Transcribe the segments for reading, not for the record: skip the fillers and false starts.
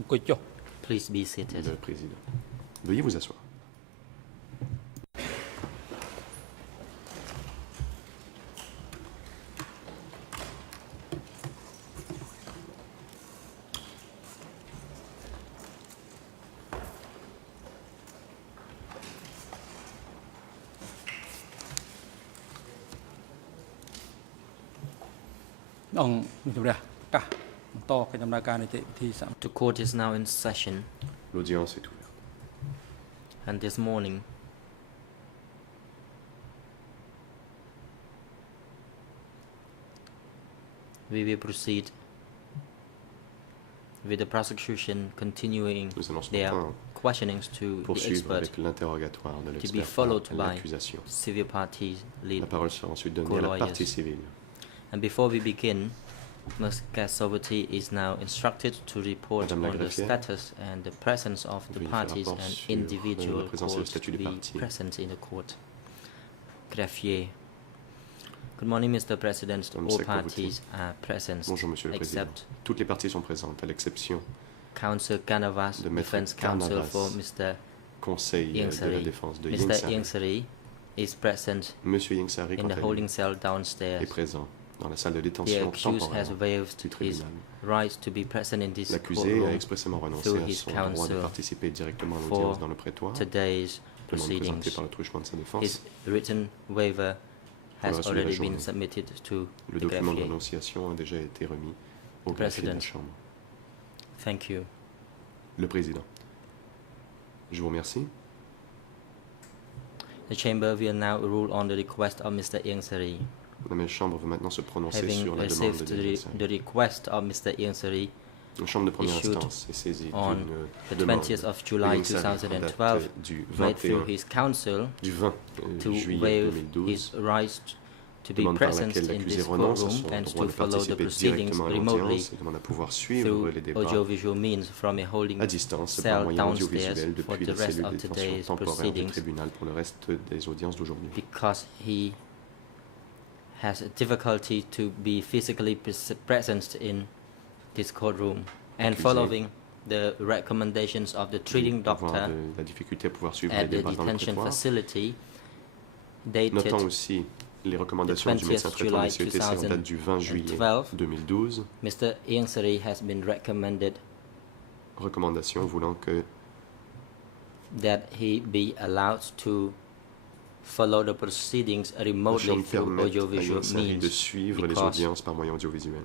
អង្គុយចុះ Please be seated. Le président. Veuillez vous asseoir. The court is now in session, L'audience est ouverte. and this morning, we will proceed with the prosecution continuing Nous allons ce their matin questionings to the poursuivre expert avec l'interrogatoire de to be l'expert followed par by l'accusation. civil parties lead. La parole sera ensuite donnée à la co-lawyers. partie civile. And before we begin, Ms. Gasovati is now instructed to report Madame la on the greffière, status and the presence of the veuillez faire parties rapport and sur individual la présence et le courts statut to des be parties. present in the court. Greffier. Good morning, Mr. President. Madame All Sakovati. parties are present Bonjour, Monsieur le Président. except Toutes les parties sont présentes, à l'exception Counsel Kanavas, de Maître Defense Counsel Kanavas, for Mr. Conseil de la Yengsari. défense de Mr. Yengsari. Yengsari is present Monsieur Yengsari, in quant the à lui, holding cell downstairs. est présent dans la salle de The détention accused has temporaire waived du his tribunal. right to be present in this L'accusé a courtroom expressément renoncé through à his son droit de counsel participer directement à for l'audience dans le prétoire, today's demande présentée proceedings. par le truchement de sa défense. His written waiver le has reste de la already journée. been submitted to Le the document de greffier. renonciation a déjà été remis au greffier de la President. Chambre. Thank you. Le Président. Je vous remercie. The chamber will now rule on the request of Mr. Yengsari. La Chambre veut maintenant se prononcer Having sur la demande received de Yengsari. the request of Mr. Yengsari La Chambre de première issued instance est saisie on d'une the demande 20th of de July Yengsari en 2012 date du made through 21 his counsel du 20 to juillet waive 2012, his rights to be demande par present laquelle in l'accusé this renonce à courtroom son and droit to de follow the participer proceedings directement à remotely l'audience et demande à pouvoir suivre through les débats audiovisual means from a holding à distance par cell moyen downstairs audiovisuel for depuis the la rest cellule of de détention today's temporaire du proceedings tribunal pour le reste des audiences d'aujourd'hui. because he has difficulty to be physically present in this courtroom and Accusé. following the recommendations of the treating Avoir doctor la difficulté à pouvoir suivre les at the débats dans le detention prétoire. facility dated Notons aussi les recommandations du médecin 20th traitant des July CETC en date du 20 juillet 2012. 2012. Mr. Yengsari has been recommended Recommandations voulant que that he be allowed to follow the proceedings la remotely Chambre through permette à audiovisual Yengsari de means suivre les because audiences par moyen audiovisuel.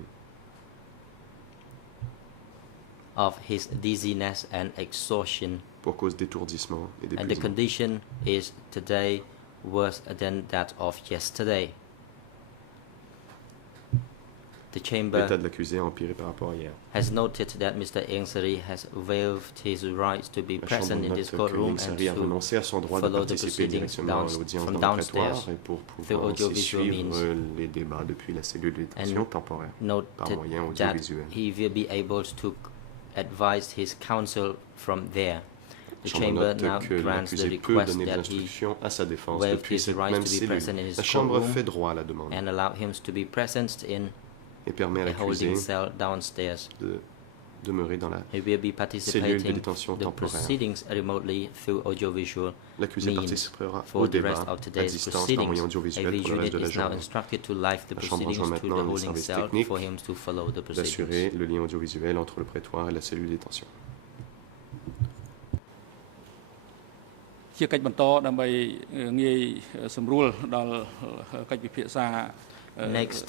of his dizziness and exhaustion, Pour cause d'étourdissement et and the d'épuisement. condition is today worse than that of yesterday. The chamber L'état de l'accusé a empiré par rapport à hier. has noted that Mr. Yengsari has waived his rights to be La Chambre present in note this que courtroom and Yengsari a to renoncé à son droit de follow the participer proceedings directement à l'audience from dans le downstairs prétoire et pour through pouvoir aussi audiovisual suivre means. les débats depuis la cellule de détention And temporaire par noted moyen that audiovisuel. he will be able to advise his counsel from there. The La Chambre chamber note now que grants the l'accusé peut request donner des that he instructions à sa défense waived depuis his cette right même to be present in cellule. his La Chambre courtroom fait droit à la demande and allow him to be present in et permet à a l'accusé holding cell downstairs. de demeurer dans la He will be cellule de participating détention the temporaire. proceedings remotely through audiovisual L'accusé means participera au for the débat rest of à today's distance par proceedings. moyen A audiovisuel pour le unit reste de la is now journée. instructed to live the La Chambre proceedings rejoint to the maintenant les holding services cell techniques for him to follow the d'assurer proceedings. le lien audiovisuel entre le prétoire et la cellule de détention. ជាកិច្ចបន្តដើម្បីងាយសម្រួលដល់កិច្ចពិភាក្សា Next,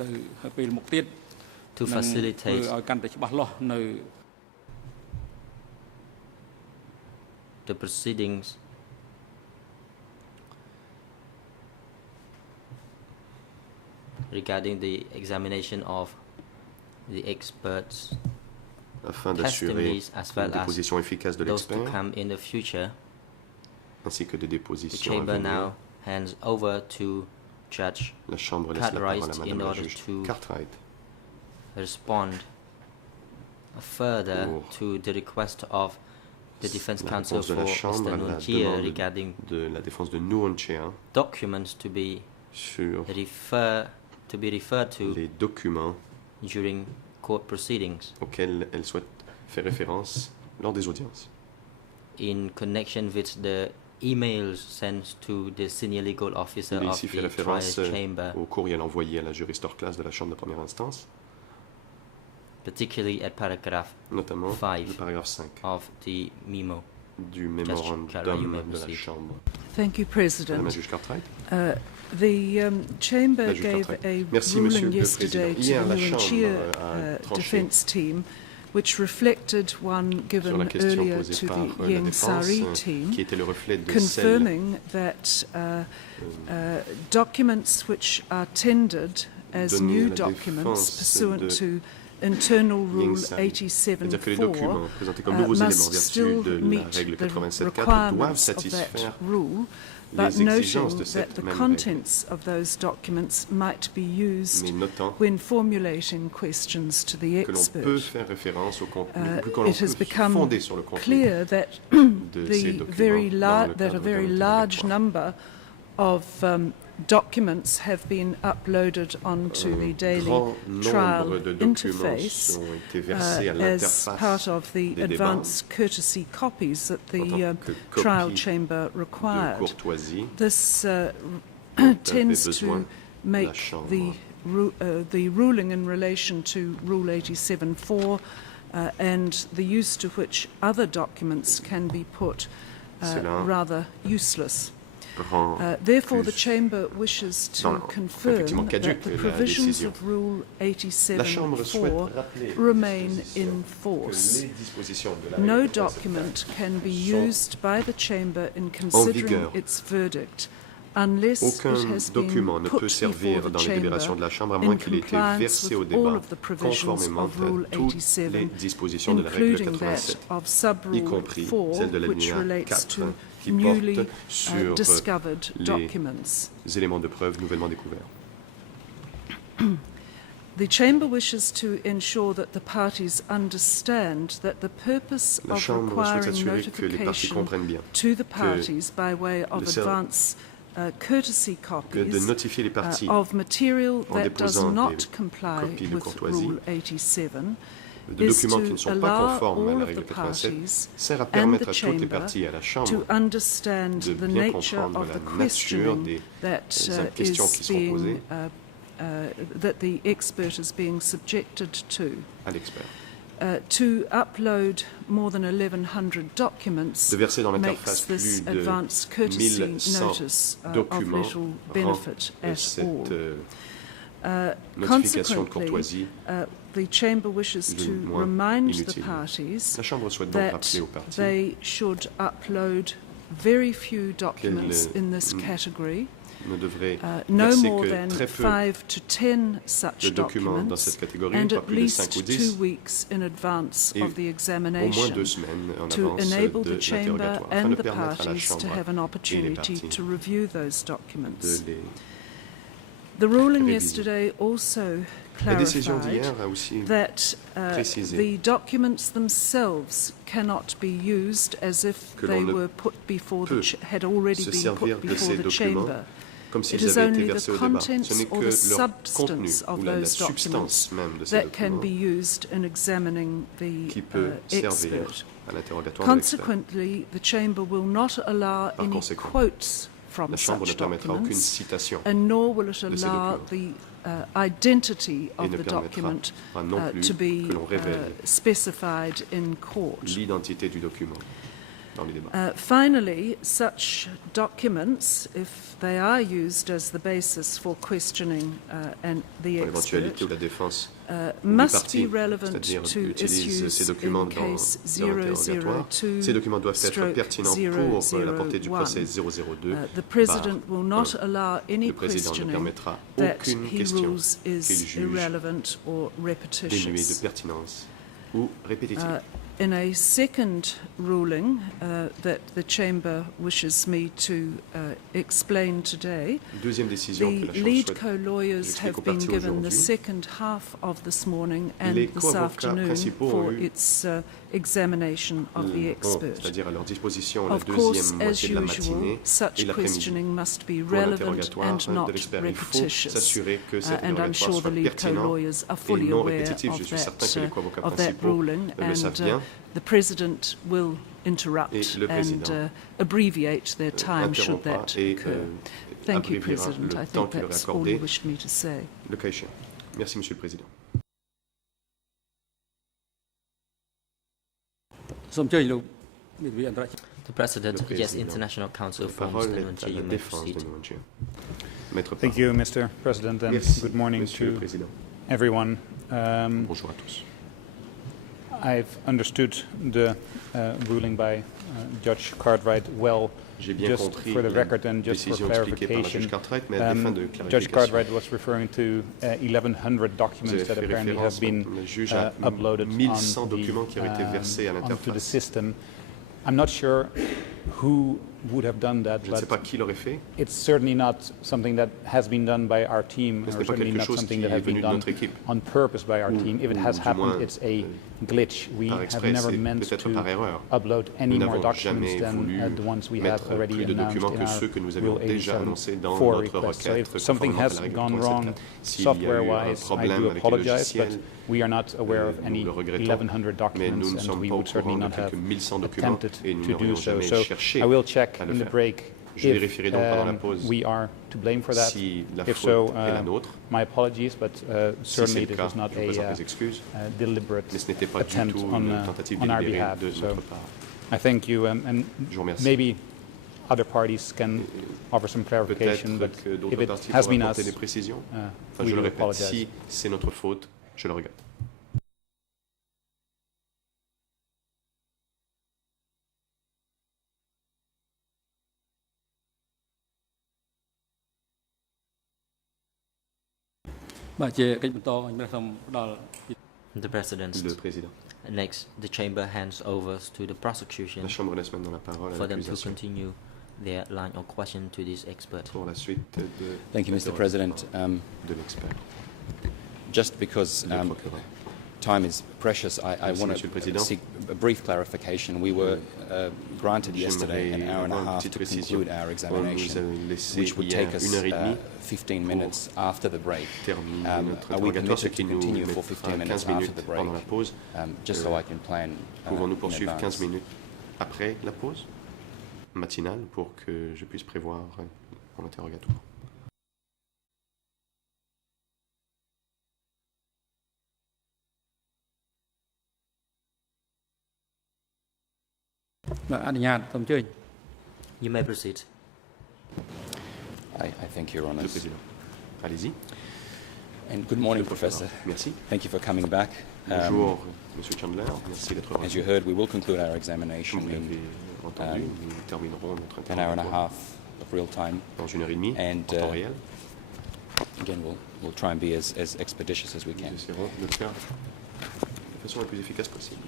ទៅពេលមុខទៀត to facilitate ធ្វើឲ្យកាន់តែច្បាស់លាស់នៅ the proceedings regarding the examination of the experts' Afin d'assurer testimonies as une well as déposition efficace de those to l'expert come in the future, ainsi que des the dépositions à chamber venir, now hands over to Judge la Chambre laisse la parole à Cartwright Madame in la order juge to Cartwright respond further Pour to the request of the defense la counsel réponse de for la Chambre Mr. à la Nunchia demande regarding de la défense de Nuonchea documents to be sur referred to les documents during court proceedings. auxquels elle souhaite fait référence lors des audiences. in connection with the emails sent to the senior legal officer Il est of ici fait the trial référence chamber, au courriel envoyé à la juriste hors classe de la Chambre de première instance, particularly at paragraph notamment Five. le paragraphe 5 of the memo. du Carla, you may mémorandum de la proceed. Chambre. Thank you, Madame la President. juge Cartwright. The chamber La juge gave Cartwright. a Merci, Monsieur ruling le yesterday Président. Hier, to la the Chambre Luanchia a tranché defence team, which reflected one sur la given question earlier posée to par the la Yang défense, Sari team, qui était le reflet de celle confirming that documents which are tendered as donnée à new la documents défense pursuant de to Internal Rule Yang Sari. C'est-à-dire que les 87.4 documents présentés comme nouveaux éléments en must vertu still de la meet règle the 87.4 doivent requirements of satisfaire that rule, but les exigences noting de that cette the même règle. contents of those documents might be used Mais notant when formulating questions to the que l'on peut expert. faire référence au contenu, que l'on It has peut become fonder sur le contenu clear that de ces the documents dans le that a cadre very d'un large interrogatoire. number of documents have been uploaded onto the daily Grand trial nombre de documents interface ont été versés à as l'interface part of the des débats advance courtesy copies that en the tant que trial copie chamber de required. courtoisie. This avait tends besoin to make Chambre. the ruling in relation to Rule 87.4 and the use to which other documents can be put Cela rather useless. Rend Therefore, the plus- Chamber wishes to Non, confirm effectivement caduque that the la provisions décision. of Rule La Chambre souhaite 87.4 rappeler remain dispositions- in que force. les dispositions de la No règle 87.4 document can be sont used by the Chamber in considering vigueur. its verdict unless Aucun it has document been ne put peut before servir the dans les délibérations Chamber de la Chambre à in moins qu'il ait été compliance versé au with all débat of the provisions conformément of Rule à toutes 87, les dispositions de la règle including that 87, of y Sub-Rule compris 4, celle de which l'alinéa relates 4 to qui newly porte sur discovered les documents. éléments de preuve nouvellement découverts. The Chamber wishes to ensure that the parties understand that the purpose La of Chambre souhaite requiring s'assurer que les parties notification comprennent bien to the parties by way of le ser- advance courtesy que de copies notifier les parties of material en that does déposant not des comply copies de with courtoisie Rule 87 de is documents qui ne to sont pas allow conformes à all la of règle the 87 parties sert à and permettre the à toutes les chamber parties et à la to Chambre understand de the bien nature comprendre of la the nature questioning des that questions is qui seront posées being that the expert is being subjected to. à l'expert. To upload more than 1,100 documents De verser dans makes l'interface this plus de advance courtesy 1100 notice of documents little benefit rend at all. cette notification de Consequently, courtoisie the Chamber wishes du to moins remind the inutile. parties La Chambre souhaite donc that rappeler aux parties they should upload very few documents in this mm, category, ne devrait no verser more que than très peu 5 to 10 de such documents dans documents, cette catégorie, and pas at plus de 5 least ou 2 10, weeks in advance et of the au moins examination 2 semaines en to avance enable de the Chamber l'interrogatoire, afin and de the permettre à la parties to Chambre have an et les opportunity parties to review those documents. de les... The ruling réviser. yesterday also La décision clarified d'hier a aussi that précisé the documents themselves cannot be used as if que they l'on ne were put before the peut had already se been servir put de ces before the documents chamber. comme It s'ils is avaient été only the versés au débat. Ce contents n'est or que the leur contenu substance of ou la those documents substance même de ces that can documents be used in examining the qui peut servir expert. à l'interrogatoire de l'expert. Consequently, the chamber will not allow Par any conséquent, quotes from La Chambre ne such permettra aucune documents, citation and nor will it de ces allow documents. the identity Et of ne the permettra document pas non plus to be que l'on révèle specified in court. l'identité du document dans les débats. Finally, such documents, if they are used as the basis for questioning and the Dans expert, l'éventualité où la défense ou les must parties, be relevant c'est-à-dire to utilisent ces issues documents in case dans l'interrogatoire. Ces documents doivent être pertinents pour la portée du procès 002. The President will not allow any Le président ne questioning permettra that aucune he question rules is qu'il juge irrelevant or dénuée de repetitious. pertinence ou répétitive. In a second ruling that the Chamber wishes me to explain today, Deuxième décision que the la Chambre lead souhaite co-lawyers j'explique have aux been parties given the aujourd'hui. second half of this morning and Les this co-avocats afternoon principaux ont for eu its examination of the expert. C'est-à-dire à leur disposition la Of course, deuxième as moitié de la usual, matinée et such l'après-midi. questioning must be Pour relevant l'interrogatoire and not de l'expert, il faut repetitious. s'assurer que cet And I'm interrogatoire sure the soit lead pertinent co-lawyers are et fully non aware répétitif. Je suis certain que les co-avocats of that principaux ruling, le savent and bien. the President will interrupt Et le président and abbreviate their time should that interrompra et occur. Thank you, abréviera President. le I temps think qu'il aurait that's all accordé. you wished me to say. Le cas échéant. Merci, Monsieur le Président. សូមអញ្ជើញលោកមេធាវីអន្តរជាតិ The President, Le yes, président. International Council La for parole Mr. est à Nunchi, la you may défense proceed. de Nunchi. Maître Thank Parr. you, Mr. President, and Merci, good morning Monsieur le to Président. everyone. Bonjour à tous. I've understood the ruling by Judge Cartwright well. J'ai bien Just compris for the la record and just for décision expliquée par la clarification, juge Cartwright, mais à des fins de Judge clarification. Cartwright was referring to 1,100 Vous documents avez that fait apparently référence, have been le juge a uploaded 1100 on documents qui auraient été versés à onto the l'interface. system. I'm not sure who would have done that, Je ne sais but pas qui l'aurait fait. it's certainly not something that has been done by our team, Mais ce or n'est pas certainly quelque not chose something qui that est has been venu de done notre équipe. on purpose by our team. If it has du happened, moins, it's a glitch. We par have exprès, never c'est meant peut-être to par erreur. upload any Nous more n'avons documents jamais than voulu the ones we have mettre already plus de announced documents in que our ceux que nous avions Rule déjà annoncés dans 87.4 notre request. So requête if something conformément à has la règle gone 87. wrong S'il y a eu un software-wise, I problème do avec le apologize, but logiciel, we are not aware of nous any le regrettons, 1,100 mais nous documents, ne and sommes we pas au would certainly courant de not have quelques 1100 documents attempted et nous to do n'aurions so. jamais So cherché I will check à le in the faire. break Je if vérifierai donc pendant la pause we are to blame for that. si la If faute so, est la nôtre. my apologies, but Si c'est certainly le this cas, was not je vous présente a mes excuses, deliberate mais ce n'était pas du attempt tout on, une tentative on our délibérée behalf. de So notre part. I thank you, and Je vous remercie. maybe other parties can offer some clarification, but Peut-être que if d'autres it parties has pourraient been apporter us, des précisions. Enfin, we je le do répète, apologize. si c'est notre faute, je le regrette. The President. Le Président. Next, the Chamber hands over to the prosecution La Chambre laisse maintenant la parole à for them to l'accusation continue their line of question to this expert. pour la suite de Thank you, Mr. President. de l'expert. Just because Le procureur. time is precious, I Merci, want Monsieur le to Président. seek a brief clarification. We were granted yesterday J'aimerais an hour and a avoir une half petite to précision. conclude our On nous a examination, laissé which would hier take us 1h30 15 minutes after the break. terminer notre Are we interrogatoire, ce permitted qui to nous continue for mettra 15 minutes 15 after minutes the break, pendant la pause. just so I can plan Pouvons-nous in poursuivre 15 advance? minutes après la pause matinale pour que je puisse prévoir mon interrogatoire? You may proceed. I thank you, Your Le Honours. Président. Allez-y. And good morning, Le procureur. Professor. Merci. Thank you for coming back. Bonjour, Monsieur Chandler. Merci d'être As you revenu. heard, we will conclude our Comme examination vous in l'avez entendu, nous terminerons notre an hour and a interrogatoire half of real time. dans 1h30 And, en temps réel. Again, we'll try and be as expeditious as we Nous can. essaierons de le faire de façon la plus efficace possible.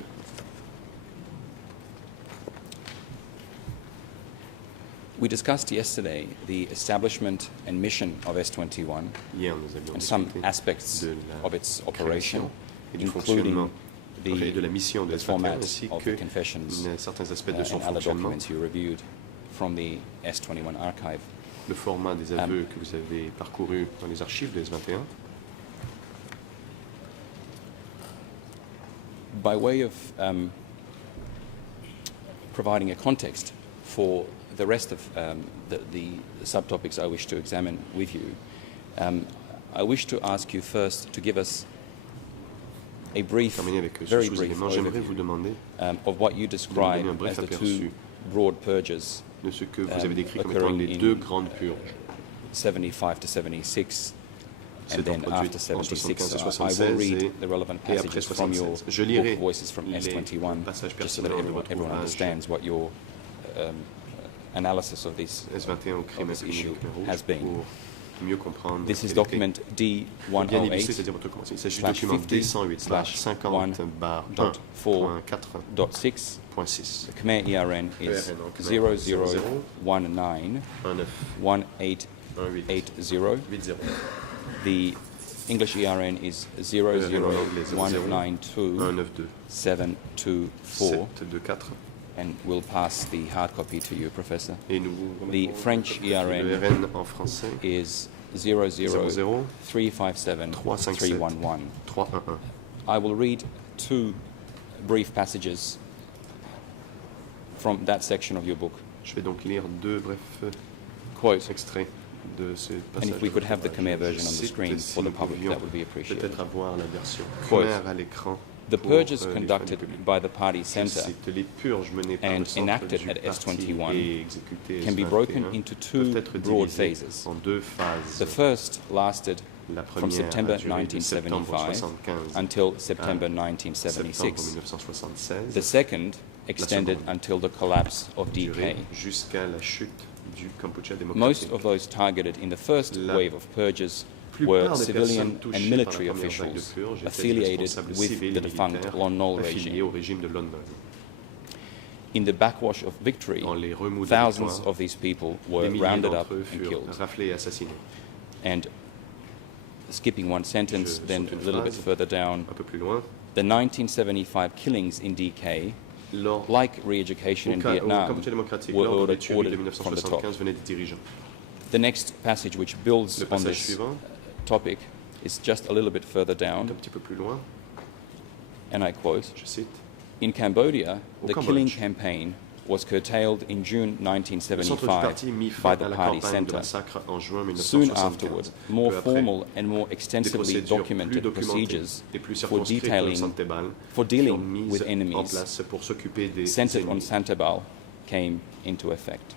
We discussed yesterday the establishment and mission of S21 Hier, nous avions and some discuté aspects de la of its operation, création et du fonctionnement including de la mission de the S21 format ainsi of que the confessions certains aspects de son and other fonctionnement, documents you reviewed from the S21 archive. le format des aveux que vous avez parcouru dans les archives de S21. By way of providing a context for the rest of the subtopics I wish to examine with you, I wish to ask you first to give us a brief, Terminer avec ce very brief sous-élément, j'aimerais vous overview demander of what you describe un bref as the aperçu two broad purges, de ce que vous avez décrit comme étant occurring les in deux grandes purges. 75 to 76, and s'étant then produite after en 76, 75 et I will 76 read the relevant et après passages from your 76. Je lirai book Voices from les S21, passages just so that pertinents de votre everyone ouvrage understands what your analysis of this S21 au crime of this incriminé issue nucléaire has been. pour mieux comprendre. This is quel était document bien illustré, D108 c'est-à-dire votre commencement. Il s'agit du slash document 50 D108/50/1.4.6. 1.4.6. The Khmer ERN is ERN en Khmer 0019 1880. The English ERN is en anglais 00192 192 724, 724. and we'll pass the hard copy to you, Professor. Et nous The French le ERN RN en français is 00 357 311. 311. I will read two brief passages from that section of your book. Je vais donc lire deux brefs Quote, extraits de ce and passage. if we could have the Khmer version on the Je cite, screen si for the nous public, pouvions that would be appreciated. peut-être avoir la version Quote, Khmer à l'écran. The pour, purges les fans du conducted public. by the party Je center cite, les purges menées par and le centre enacted du at parti S21 et exécutées can be S21 broken into two peuvent être broad divisées phases. en deux phases. The first lasted La from première September a duré de septembre 1975 75 until à September septembre 1976. 1976, The second extended seconde until the collapse of durée DK. jusqu'à la chute du Kampuchea Most démocratique. of those targeted in the first La wave of purges plupart were des civilian personnes touchées and par military la première vague de officials purge étaient des affiliated responsables with civils the et defunct militaires Lon Nol affiliés regime. au régime de Lon Nol. In the backwash of victory, Dans les remous de thousands victoire, of these people des were milliers rounded up d'entre eux and furent killed. raflés et assassinés. And skipping one sentence, Je then saute une a little bit phrase. further down, Un peu plus loin, the 1975 killings in DK, lors like re-education in au Vietnam, Kampuchea démocratique, were l'ordre des ordered, tueries de ordered from the top. 1975 venait des dirigeants. The next passage, which builds Le on passage this suivant, topic, is just a little bit further un down, petit peu plus loin, and I quote, je cite, in Cambodia, Au the Cambodge, killing campaign was curtailed in June le centre du 1975 parti mit by fin the à la party campagne de center. massacre en juin Soon 1975. afterward, more Peu après, formal and more des extensively procédures plus documented documentées procedures et plus for circonscrites dans le detailing, Santebal for furent dealing mises with en enemies place pour s'occuper des centered on ennemis. Santabal came into effect.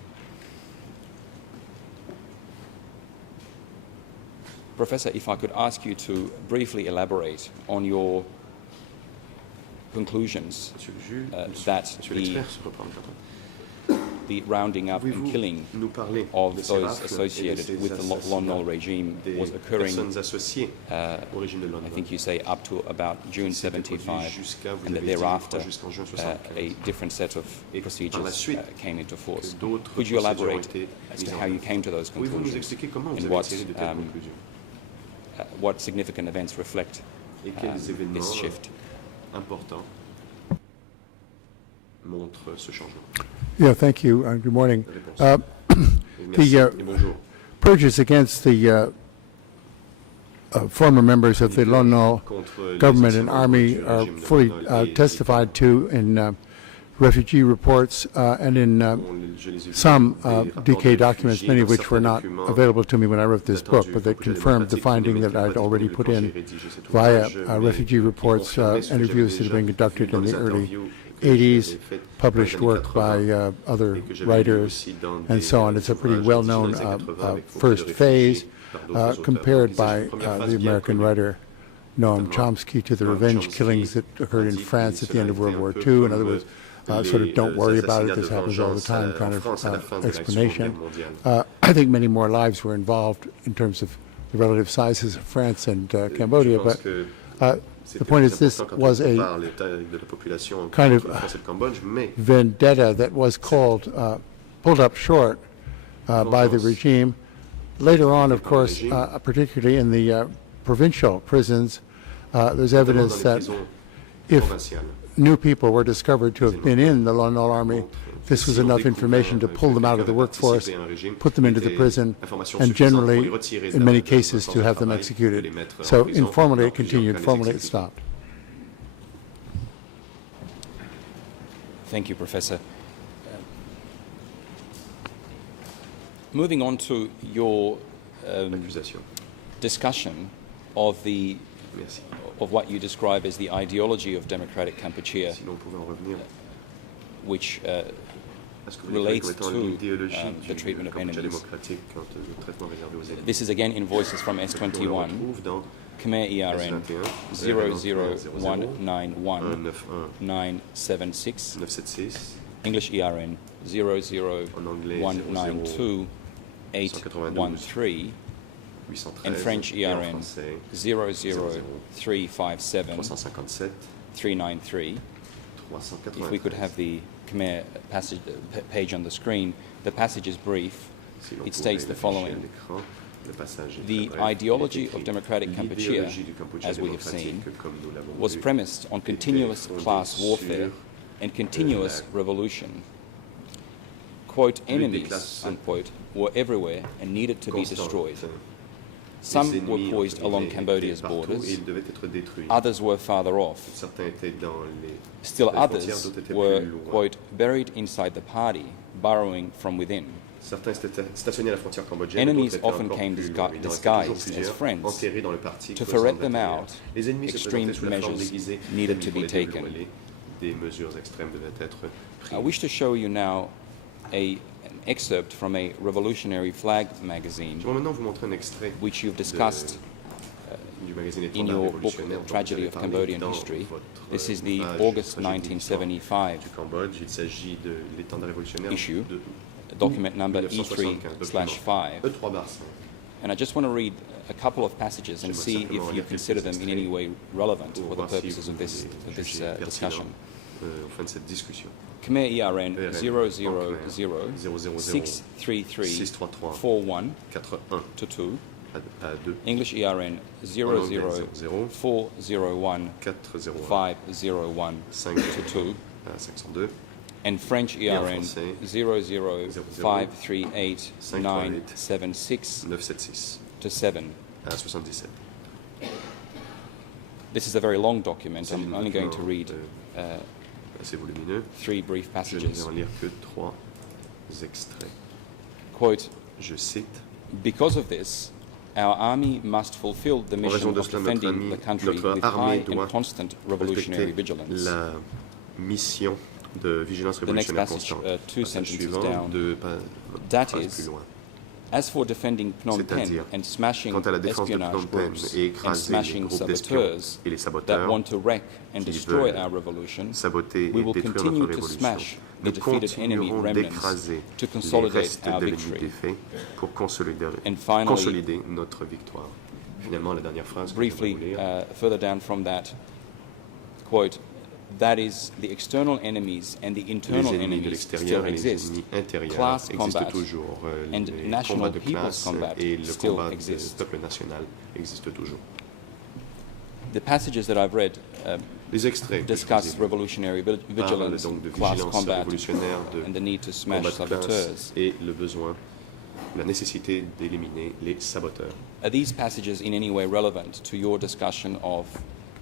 Professor, if I could ask you to briefly elaborate on your conclusions, Monsieur le juge, that monsieur the l'expert, se reprend, pardon. the rounding up and Pouvez-vous killing nous parler of de ces those rafles et de associated ces with the Lon Nol regime des was occurring, personnes associées au régime de Lon I Nol? think you say, up to about June S'était produit 75, jusqu'à, vous and that avez dit, thereafter jusqu'en juin a 75. different set of Et par la procedures suite, came into force. que d'autres Could you procédures ont elaborate été as mises to en how you œuvre? came to those Pouvez-vous nous conclusions expliquer comment vous and avez what, tiré de telles conclusions? what significant events reflect Et quels événements this shift? importants montrent ce changement? Yeah, thank you. Good morning. Réponse. Merci the, et bonjour. Purges against the former members of the Lon Nol Contre les government and anciens army membres du are régime de fully Lon Nol et testified to in refugee reports and in je les ai vus some des rapports de DK documents, réfugiés, many dans of which were certains not documents available to me when I wrote this datant book, du but they Kampuchea confirmed the démocratique, finding qui that n'étaient I'd pas already disponibles put quand in j'ai rédigé cet via ouvrage, mais refugee qui reports, confirmaient ce que interviews j'avais that have been déjà conducted vu dans in the les early interviews que j'avais 80s, faites published dans les work by années 80, other et que j'avais lu writers, aussi dans and des so on. It's a pretty ouvrages well-known dans les années 80 avec beaucoup de first phase, réfugiés par d'autres auteurs. compared Donc, il s'agit by d'une première phase the bien American connue. writer Noam Notamment, Chomsky to the Noam revenge Chomsky killings that occurred a in dit France que at the end of cela World était War un peu II. In comme other words, les sort of don't worry about it, assassinats this de happens all the vengeance time en kind France à la of fin de la Seconde explanation. Guerre mondiale. I think many more lives were involved in terms of the relative sizes of France and Cambodia, Je pense but que the point is this important quand was on a compare les tailles de la population kind entre of la France et le Cambodge, mais vendetta that was called, pulled up short by the Vengeance. regime. Later on, of Par le course, régime. particularly in the provincial prisons, there's notamment evidence dans les that prisons if provinciales. new people were discovered to have been in the Lon Nol army, this was Si on enough découvrait information to que pull them out quelqu'un of the avait workforce, participé à un régime, put them into the était prison, information and suffisante pour generally, les retirer in many de cases, force to de have them travail, executed. de les mettre en So prison, informally dans it continued, plusieurs cas, les formally it exécuter. stopped. Thank you, Professor. Moving on to your L'accusation. discussion of Merci. what you describe as the ideology of democratic Kampuchea, Si l'on pouvait en revenir which à ce que vous relates décrivez comme étant to, l'idéologie the treatment du of Kampuchea enemies. démocratique quant au traitement réservé aux ennemis. this is again in Voices from On le S21, retrouve dans Khmer ERN S21 00191 976, 976, English ERN en anglais 00192 813, 813, and French et en ERN français 00357 357, 393. If we could 393. have the Khmer passage, page on the screen, the passage is brief. Si l'on It pouvait states the l'afficher à following. l'écran, Le passage est The très bref. ideology Il est écrit, of democratic Kampuchea, l'idéologie du Cambodge as we have démocratique, seen, comme nous l'avons was vu, premised on était continuous fondée class sur warfare and continuous revolution. Quote, lutte des enemies, classes unquote, were everywhere and needed to be constante. destroyed. Les Some were ennemis, poised entre along guillemets, Cambodia's étaient partout borders, et ils devaient être détruits. others were farther off. Certains étaient dans les Still les frontières, others d'autres étaient were, plus loin. quote, buried inside the party, burrowing from within. Certains étaient stationnés à la frontière cambodgienne, Enemies d'autres étaient often encore came plus loin. Il en restait toujours disguised as plusieurs friends. enterrés dans le parti, To causant ferret de them l'intérieur. out, Les ennemis se extreme présentaient sous la forme measures déguisée needed d'amis to pour be les taken. dévoiler. Des mesures extrêmes devaient être prises. I wish to show you now an excerpt from a revolutionary flag magazine, Je vais maintenant vous montrer un extrait which you've discussed du magazine in Étendard your book, révolutionnaire dont vous Tragedy avez of parlé Cambodian dans History. votre This is the ouvrage August Tragédie d'histoire 1975 du Cambodge. Il s'agit de l'étendard révolutionnaire issue, de document number 1975, E3/5. E3/5. And I just want to read a couple of passages and J'aimerais see simplement if you lire consider quelques them in any way relevant pour for the voir si purposes vous of this les jugez pertinents, discussion. au fin de cette discussion. Khmer ERN ERN, 000 000 633 633 41 41 to 2. à 2, English ERN 000 401 401 501 5 to 2. à 502, And French Et en ERN français, 00 538 976 976 to 7. à 77. This is a very long document. C'est I'm un only going to document, read assez volumineux. 3 brief Je ne passages. vais en lire que 3 extraits. Quote, Je cite: because of this, our army must fulfill the En mission raison de of cela, defending the country notre with armée high doit and constant revolutionary respecter vigilance. la mission de vigilance The next révolutionnaire passage, constante. 2 Passage sentences suivant, down. That phrases is, plus loin. as for defending Phnom Penh C'est-à-dire, and smashing quant à la défense de espionage Phnom Penh groups et and écraser les smashing groupes d'espions saboteurs et les that saboteurs want to wreck and qui destroy veulent our revolution, saboter we et will détruire continue notre to révolution. smash the Nous defeated enemy continuerons remnants d'écraser to les consolidate restes our de l'ennemi victory. défait pour And finally, consolider notre victoire. Finalement, la dernière phrase que je vais briefly, vous lire. further down from that, quote, that is, the external enemies and the Les internal ennemis de enemies l'extérieur still et les exist. ennemis intérieurs Class existent combat toujours. and Les national combats de people's classe combat et le still combat du exist. peuple national existent toujours. The passages that I've read Les extraits que je vous ai discuss lus revolutionary parlent vigilance, donc de class vigilance combat, révolutionnaire, de and the need to smash combat de classe saboteurs. et le besoin, la nécessité d'éliminer les saboteurs. Are these passages in any way relevant to your discussion of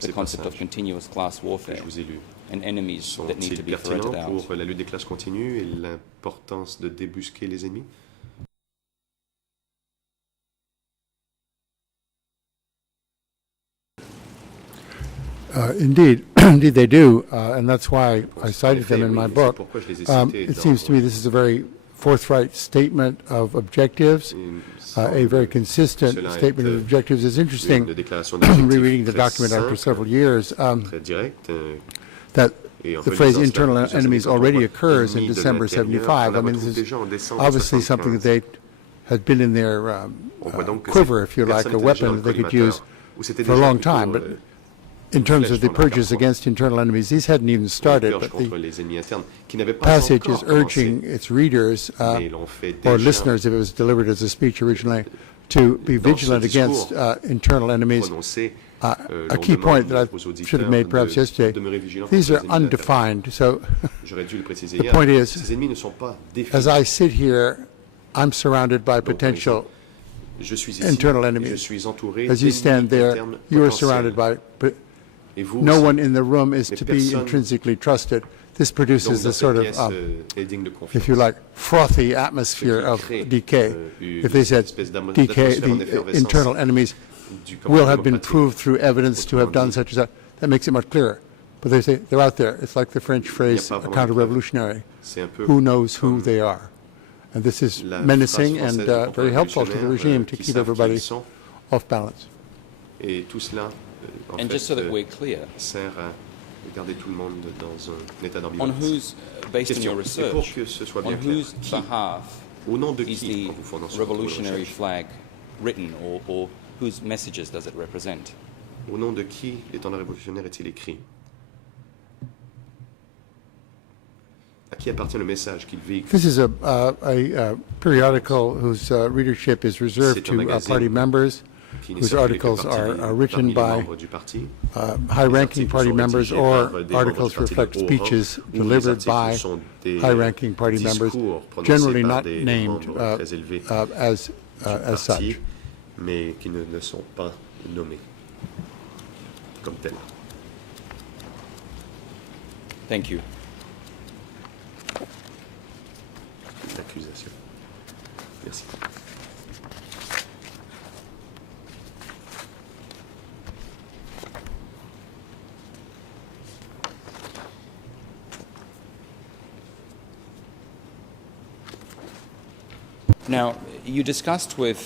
the Ces concept of passages continuous class que warfare je vous ai lus and enemies that need to sont-ils be ferreted pertinents out? pour la lutte des classes continue et l'importance de débusquer les ennemis? Indeed, indeed they do, and that's why I cited En them effet, in oui, my c'est book. pourquoi je les ai cités It dans seems to me this is a very forthright statement of objectives, Il me a semble very consistent cela est, statement of objectives. It's une interesting déclaration d'objectifs rereading the très document after simple, several years très directe, that et en the relisant phrase cela internal plusieurs enemies années, quand on already voit occurs in ennemis de December l'intérieur, 75. on I mean, la this retrouve is déjà en décembre obviously something that they had been in their On voit donc que quiver, ces if you like, personnes a étaient déjà dans weapon le that they could collimateur, use où c'était for a déjà long plutôt, time. But in terms of the flèche dans la purges carquois. against internal enemies, these hadn't even started, purge but contre the les ennemis internes qui n'avaient pas passage encore is urging commencé, its readers mais ils l'ont fait or déjà listeners, if it was delivered as a speech originally, to be Dans ce vigilant against discours internal enemies. prononcé. A l'on key point demande that aux I should have made auditeurs perhaps yesterday, demeurer vigilants these contre are les ennemis internes. undefined. So J'aurais dû le préciser the hier. point is, Ces ennemis ne sont pas définis. as I sit here, I'm surrounded by Donc, par potential exemple, je suis ici, internal et enemies. je suis entouré As you stand d'ennemis there, internes you are potentiels. surrounded by, but Et vous no aussi. one in the room is Mais to be personne- intrinsically trusted. This Donc, produces dans a cette sort pièce of, est digne de confiance. if you like, frothy atmosphere qui of crée, decay. une If they said espèce decay, d'atmosphère en the effervescence internal enemies du camp will have been démocratique. proved through evidence to have done such and such. That makes it much clearer. But they say they're out there. It's like the French phrase, pas vraiment de counter-revolutionary. C'est un peu Who knows who comme they are? And this is la menacing phrase and française du very helpful to the contre-révolutionnaire, regime to qui keep savent qui everybody ils sont. off balance. Et tout cela, en And fait, just so that we're clear, sert à garder tout le monde dans un état on d'ambivalence. whose, based on Question. your Et pour research, que ce soit on bien clair, whose qui, behalf au nom de is qui, the en vous fondant sur votre revolutionary recherche, flag written, or whose messages does it represent? au nom de qui l'étendard révolutionnaire est-il écrit? À qui appartient le message qu'il véhicule? This is a periodical whose readership is reserved C'est un to magazine party members, qui n'est whose circulé que articles parmi are written les by membres du parti. high-ranking articles party sont members rédigés or par des articles membres du parti reflect de haut rang, speeches ou les delivered articles by sont des high-ranking party members, discours prononcés generally par not des named membres très élevés as parti, such. mais qui ne sont pas nommés comme tels. Thank you. L'accusation. Merci. Now, you discussed with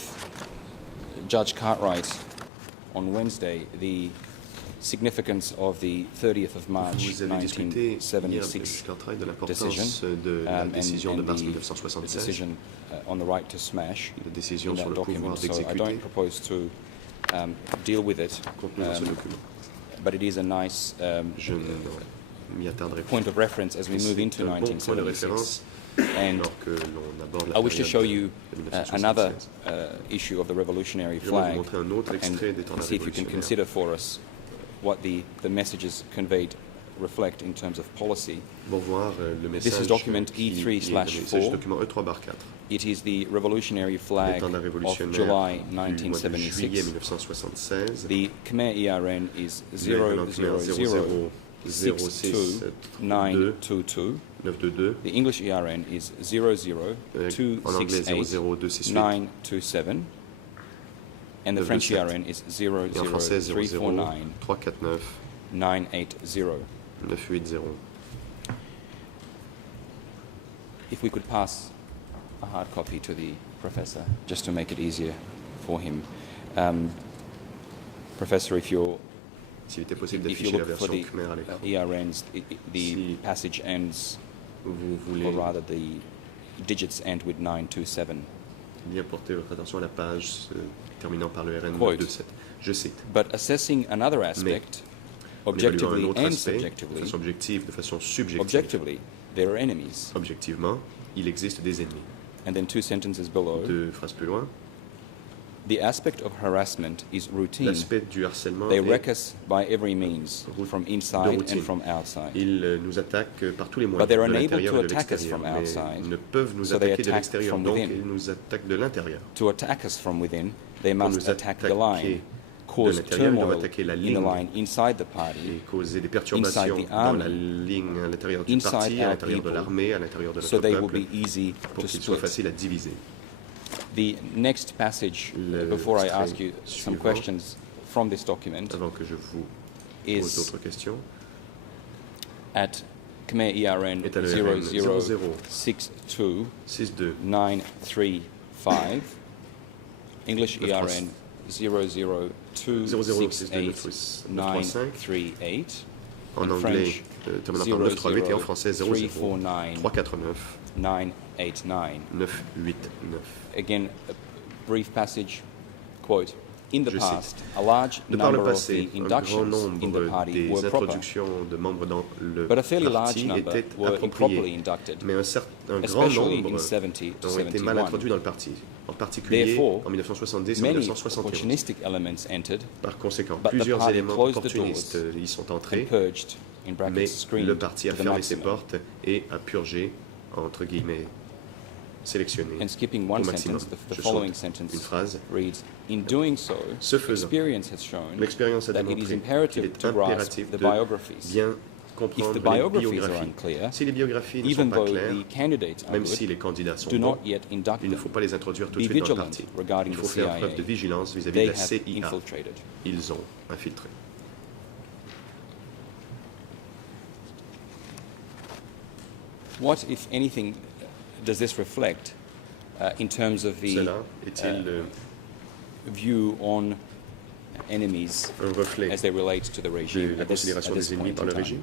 Judge Cartwright on Wednesday the significance of the 30th of March Vous avez discuté hier avec 1976 Cartwright de decision, l'importance de la décision de mars the 1976, decision on the right to smash la décision in sur that le pouvoir document. So I d'exécuter don't propose to deal with it, contenu dans ce document. but it is a nice Je ne m'y attarderai pas. point of reference as we move C'est into un bon point de 1976. référence And alors que l'on aborde la I wish to période show you de another 1976. issue of the revolutionary Je vais vous flag montrer un autre extrait des temps and see if you can révolutionnaires. consider for us what the messages conveyed reflect in terms of policy. Pour voir le message This is document qui est donné. Il s'agit du E3/4. document E3/4. It is the revolutionary flag Les temps of révolutionnaires July du mois de juillet 1976. 1976. The Khmer ERN is Le Khmer 000632 922. The English ERN is En anglais 00268 00268. 927. And the French 927. ERN is Et en français 00349 00349 980. 980. If we could pass a hard copy to the professor, just to make it easier for him. Professor, if S'il était possible you d'afficher la look for version the Khmer à l'écran, ERNs, the Si passage ends, vous voulez or rather the digits end with 927. bien porter votre attention à la page terminant par le RN Quote. 927. Je cite. But assessing another aspect, En évaluant un objectively autre and aspect, de subjectively, façon objective, de façon subjective. objectively, there are enemies. Objectivement, il existe des ennemis. And then two sentences below, Deux phrases plus loin, the aspect of harassment is routine. l'aspect du harcèlement They est wreck us by every means, from de inside routine. and from outside. Ils nous attaquent par tous les moyens, But they're de unable l'intérieur to et de attack us l'extérieur. from Mais outside, ils ne peuvent nous so they attaquer de attack l'extérieur, from donc within. ils nous attaquent de l'intérieur. To attack us from within, they Pour must nous attack the attaquer line, de cause l'intérieur, ils doivent turmoil attaquer la in the ligne line inside the et party, causer des perturbations inside the dans la army, ligne à l'intérieur du inside parti, à our l'intérieur de people, l'armée, à l'intérieur de so notre they will peuple, be easy pour to qu'il soit split. facile à diviser. The next passage, Le before I extrait ask you some suivant, questions from this document, Avant que je vous pose is d'autres questions, at Khmer ERN est à l'ERN 0062 62 935, English ERN 00268 938, en and anglais, French terminant par 938 et en français 00 349 349 989. 989. Again, a brief passage, quote, in the Je past, a large De par le number of passé, the un grand inductions in the nombre party des were proper, introductions de membres dans le but a fairly large parti number étaient were improperly appropriées, inducted, mais un grand especially in nombre 70 to ont été mal 71. introduits dans le parti, en particulier Therefore, en 1970 et Many 1971. opportunistic elements entered Par conséquent, but the plusieurs party éléments closed the opportunistes doors y sont and entrés, purged, in mais brackets, screened le parti a to the fermé ses maximum. portes et a purgé, entre guillemets, sélectionné And skipping au one maximum. sentence, the Je following saute sentence une phrase. reads, in doing so, Ce faisant, experience has shown l'expérience a that it is démontré qu'il imperative est to grasp impératif the de biographies. bien If comprendre the les biographies are biographies. unclear, Si les biographies ne sont even pas though claires, the candidates are même si good, les candidats sont do bons, not yet induct il ne them. faut pas les introduire tout Be de suite dans le vigilant parti. regarding Il the faut faire CIA. preuve de vigilance vis-à-vis They de la have CIA. infiltrated. Ils ont infiltré. What, if anything, does this reflect in terms of the Cela est-il view on enemies un reflet as they relate to the de regime la at this considération des ennemis point par in le time? régime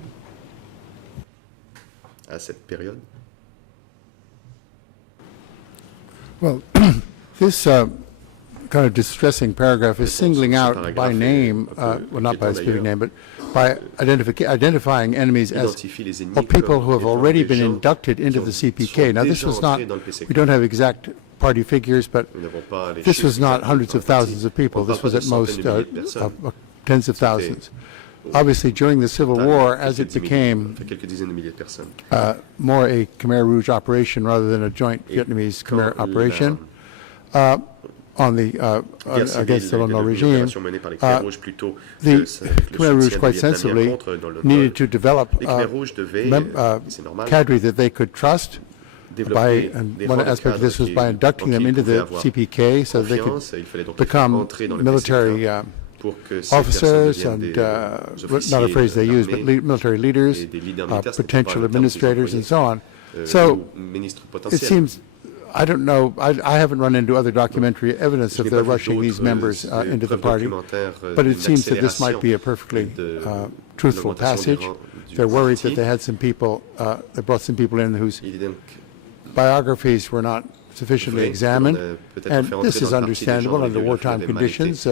à cette période? Well, this kind of distressing paragraph is singling out by name, well, not by a specific name, but by identifying enemies as people who have already been inducted into the CPK. Now, this was not, we don't have exact party figures, but this was not hundreds of thousands of people. This was at most tens of thousands. Obviously, during the Civil War, as it became more a Khmer Rouge operation rather than a joint Vietnamese Khmer operation on the against the Lon Nol regime, the Khmer Rouge quite sensibly needed to develop cadre that they could trust. And one aspect of this was by inducting them into the CPK so that they could become military officers and, not a phrase they use, but military leaders, potential administrators, and so on. So it seems, I don't know, I haven't run into other documentary evidence of their rushing these members into the party, but it seems that this might be a perfectly truthful passage. They're worried that they had some people, they brought some people in whose biographies were not sufficiently examined, and this is understandable under wartime conditions.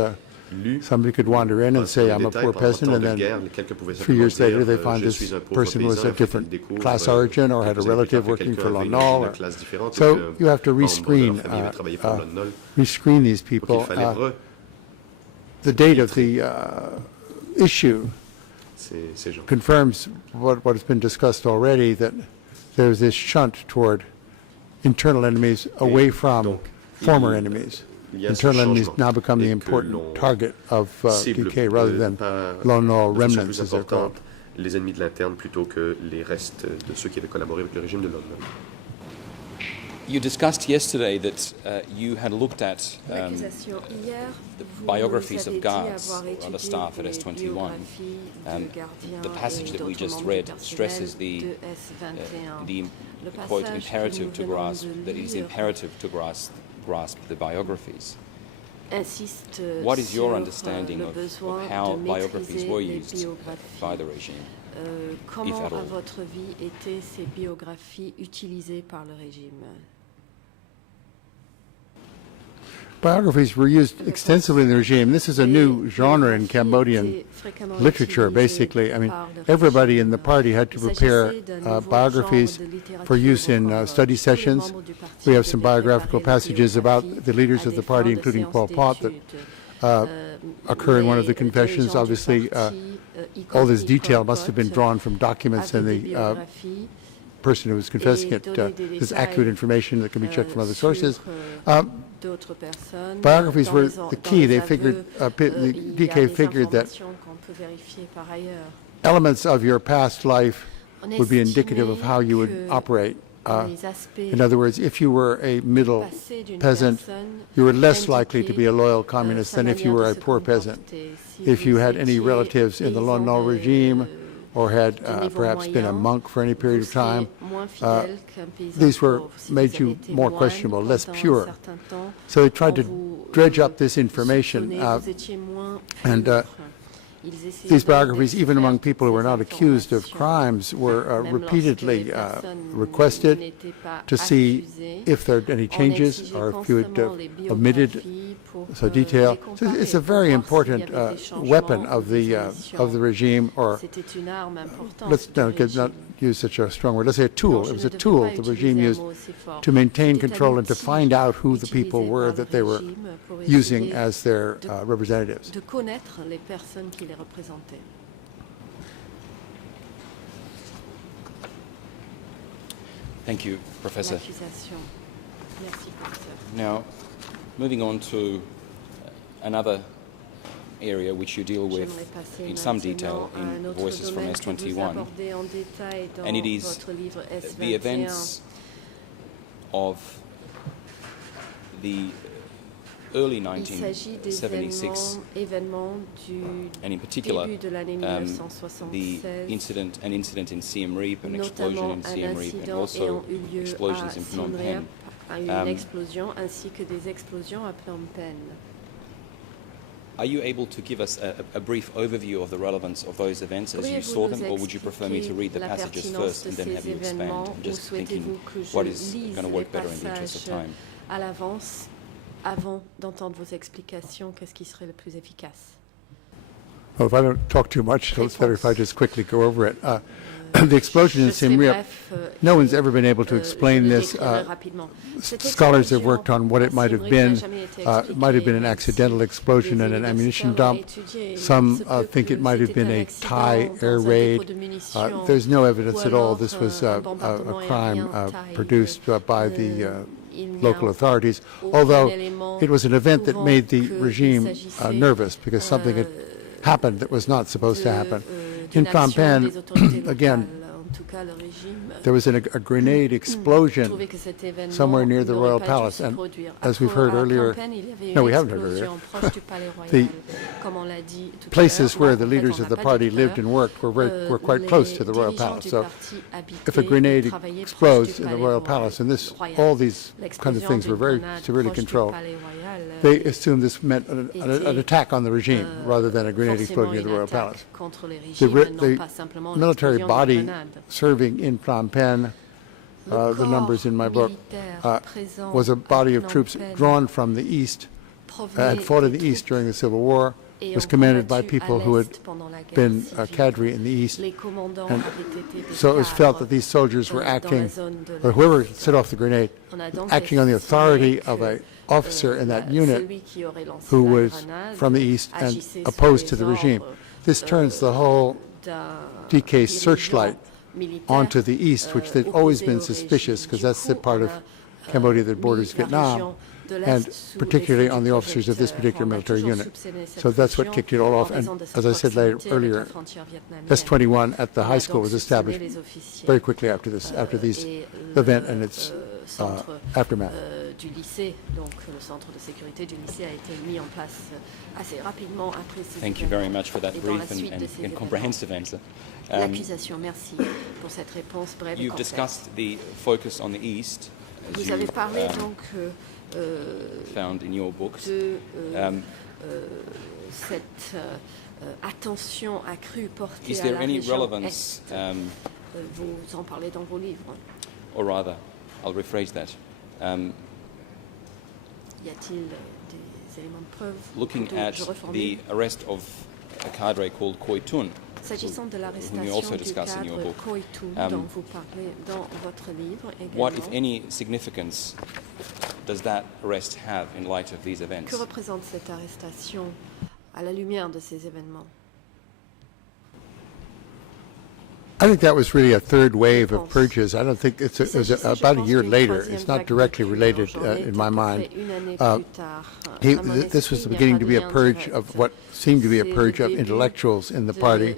Somebody could wander in and say, I'm a poor peasant, and then 3 years later they find this person was a different class origin or had a relative working for Lon Nol. So you have to rescreen these people. The date of the issue confirms what has been discussed already, that there's this shunt toward internal enemies away from former enemies. Internal enemies now become the important target of DK rather than Lon Nol remnants, as they're called. Les ennemis de l'interne plutôt que les restes de ceux qui avaient collaboré avec le régime de Lon Nol. You discussed yesterday that you had looked at the biographies of guards on the staff at S21. The passage that we just read stresses the quote, imperative to grasp, that it is imperative to grasp the biographies. What is your understanding of how biographies were used by the regime, if at all? Comment, à votre vie, étaient ces biographies utilisées par le régime? Biographies were used extensively in the regime. This is a new genre in Cambodian literature, basically. I mean, everybody in the party had to prepare biographies for use in study sessions. We have some biographical passages about the leaders of the party, including Pol Pot, that occur in one of the confessions. Obviously, all this detail must have been drawn from documents, and the person who was confessing it is accurate information that can be checked from other sources. Biographies were the key. They figured, the DK figured that elements of your past life would be indicative of how you would operate. In other words, if you were a middle peasant, you were less likely to be a loyal communist than if you were a poor peasant. If you had any relatives in the Lon Nol regime, or had perhaps been a monk for any period of time, these made you more questionable, less pure. So they tried to dredge up this information, and these biographies, even among people who were not accused of crimes, were repeatedly requested to see if there are any changes or if you had omitted detail. So it's a very important weapon of the regime, or let's not use such a strong word. Let's say a tool. It was a tool the regime used to maintain control and to find out who the people were that they were using as their representatives. Thank you, Professor. Now, moving on to another area which you deal with in some detail in Voices from S21, and it is the events of the early 1976, and in particular the incident in Siem Reap, an explosion in Siem Reap, and also explosions in Phnom Penh. Are you able to give us a brief overview of the relevance of those events as you saw them, or would you prefer me to read the passages first and then have you expand? I'm just thinking what is going to work better in the interest of time. avant d'entendre vos explications, qu'est-ce qui serait le plus efficace? Well, if I don't talk too much, it's better if I just quickly go over it. The explosion in Siem Reap, no one's ever been able to explain this. Scholars have worked on what it might have been. It might have been an accidental explosion in an ammunition dump. Some think it might have been a Thai air raid. There's no evidence at all this was a crime produced by the local authorities, although it was an event that made the regime nervous because something had happened that was not supposed to happen. In Phnom Penh, again, there was a grenade explosion somewhere near the Royal Palace, and as we've heard earlier, no, we haven't heard earlier, the places where the leaders of the party lived and worked were quite close to the Royal Palace. So if a grenade explodes in the Royal Palace, and all these kinds of things were very severely controlled, they assumed this meant an attack on the regime rather than a grenade exploding in the Royal Palace. The military body serving in Phnom Penh, the numbers in my book, was a body of troops drawn from the east, had fought in the east during the Civil War, was commanded by people who had been cadre in the east. And so it was felt that these soldiers were acting, or whoever set off the grenade, acting on the authority of an officer in that unit who was from the east and opposed to the regime. This turns the whole DK searchlight onto the east, which they'd always been suspicious because that's the part of Cambodia that borders Vietnam, and particularly on the officers of this particular military unit. So that's what kicked it all off. And as I said earlier, S21 at the high school was established very quickly after this event and its aftermath. Du lycée, donc le centre de sécurité du lycée a été mis en place assez rapidement après ces Thank you very much for that brief and comprehensive answer. L'accusation, merci pour cette réponse brève et You've complète. discussed the focus on the East, as Vous avez you parlé donc found in your books. de cette attention accrue portée Is à there la any région relevance, Est. Vous en parlez dans vos livres. or rather, I'll rephrase that. Y a-t-il des éléments de preuve? Looking Plutôt, at je reformule. the arrest of a cadre called Khoi Thun, S'agissant de whom you l'arrestation also du discuss in your cadre book, Khoi Thun, dont vous parlez dans votre livre également, what, if any, significance does that arrest have in light of these events? que représente cette arrestation à la lumière de ces événements? I think that was really a third wave of purges. I don't think it was about a year later. It's not directly related in my mind. This was beginning to be a purge of what seemed to be a purge of intellectuals in the party,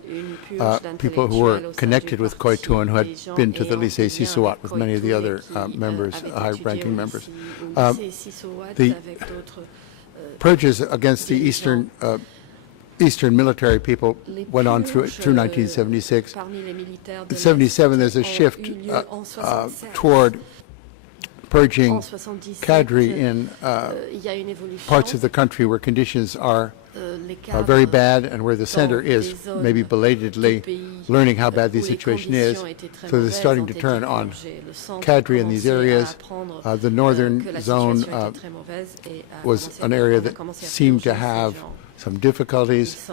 people who were connected with Khoi Thun, who had been to the Lycée Sissoat with many of the other members, high-ranking members. The purges against the Eastern military people went on through 1976. In 77, there's a shift toward purging cadre in parts of the country where conditions are very bad and where the center is maybe belatedly learning how bad the situation is. So they're starting to turn on cadre in these areas. The northern zone was an area that seemed to have some difficulties.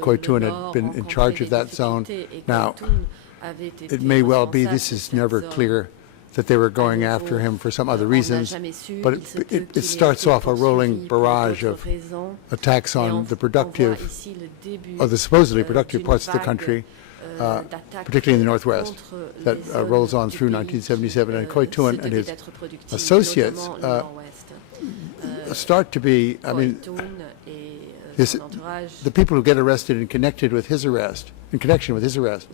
Khoi Thun had been in charge of that zone. Now, it may well be, this is never clear, that they were going after him for some other reasons, but it starts off a rolling barrage of attacks on the productive, or the supposedly productive parts of the country, particularly in the northwest, that rolls on through 1977. And Khoi Thun and his associates start to be, I mean, the people who get arrested and connected with his arrest, in connection with his arrest,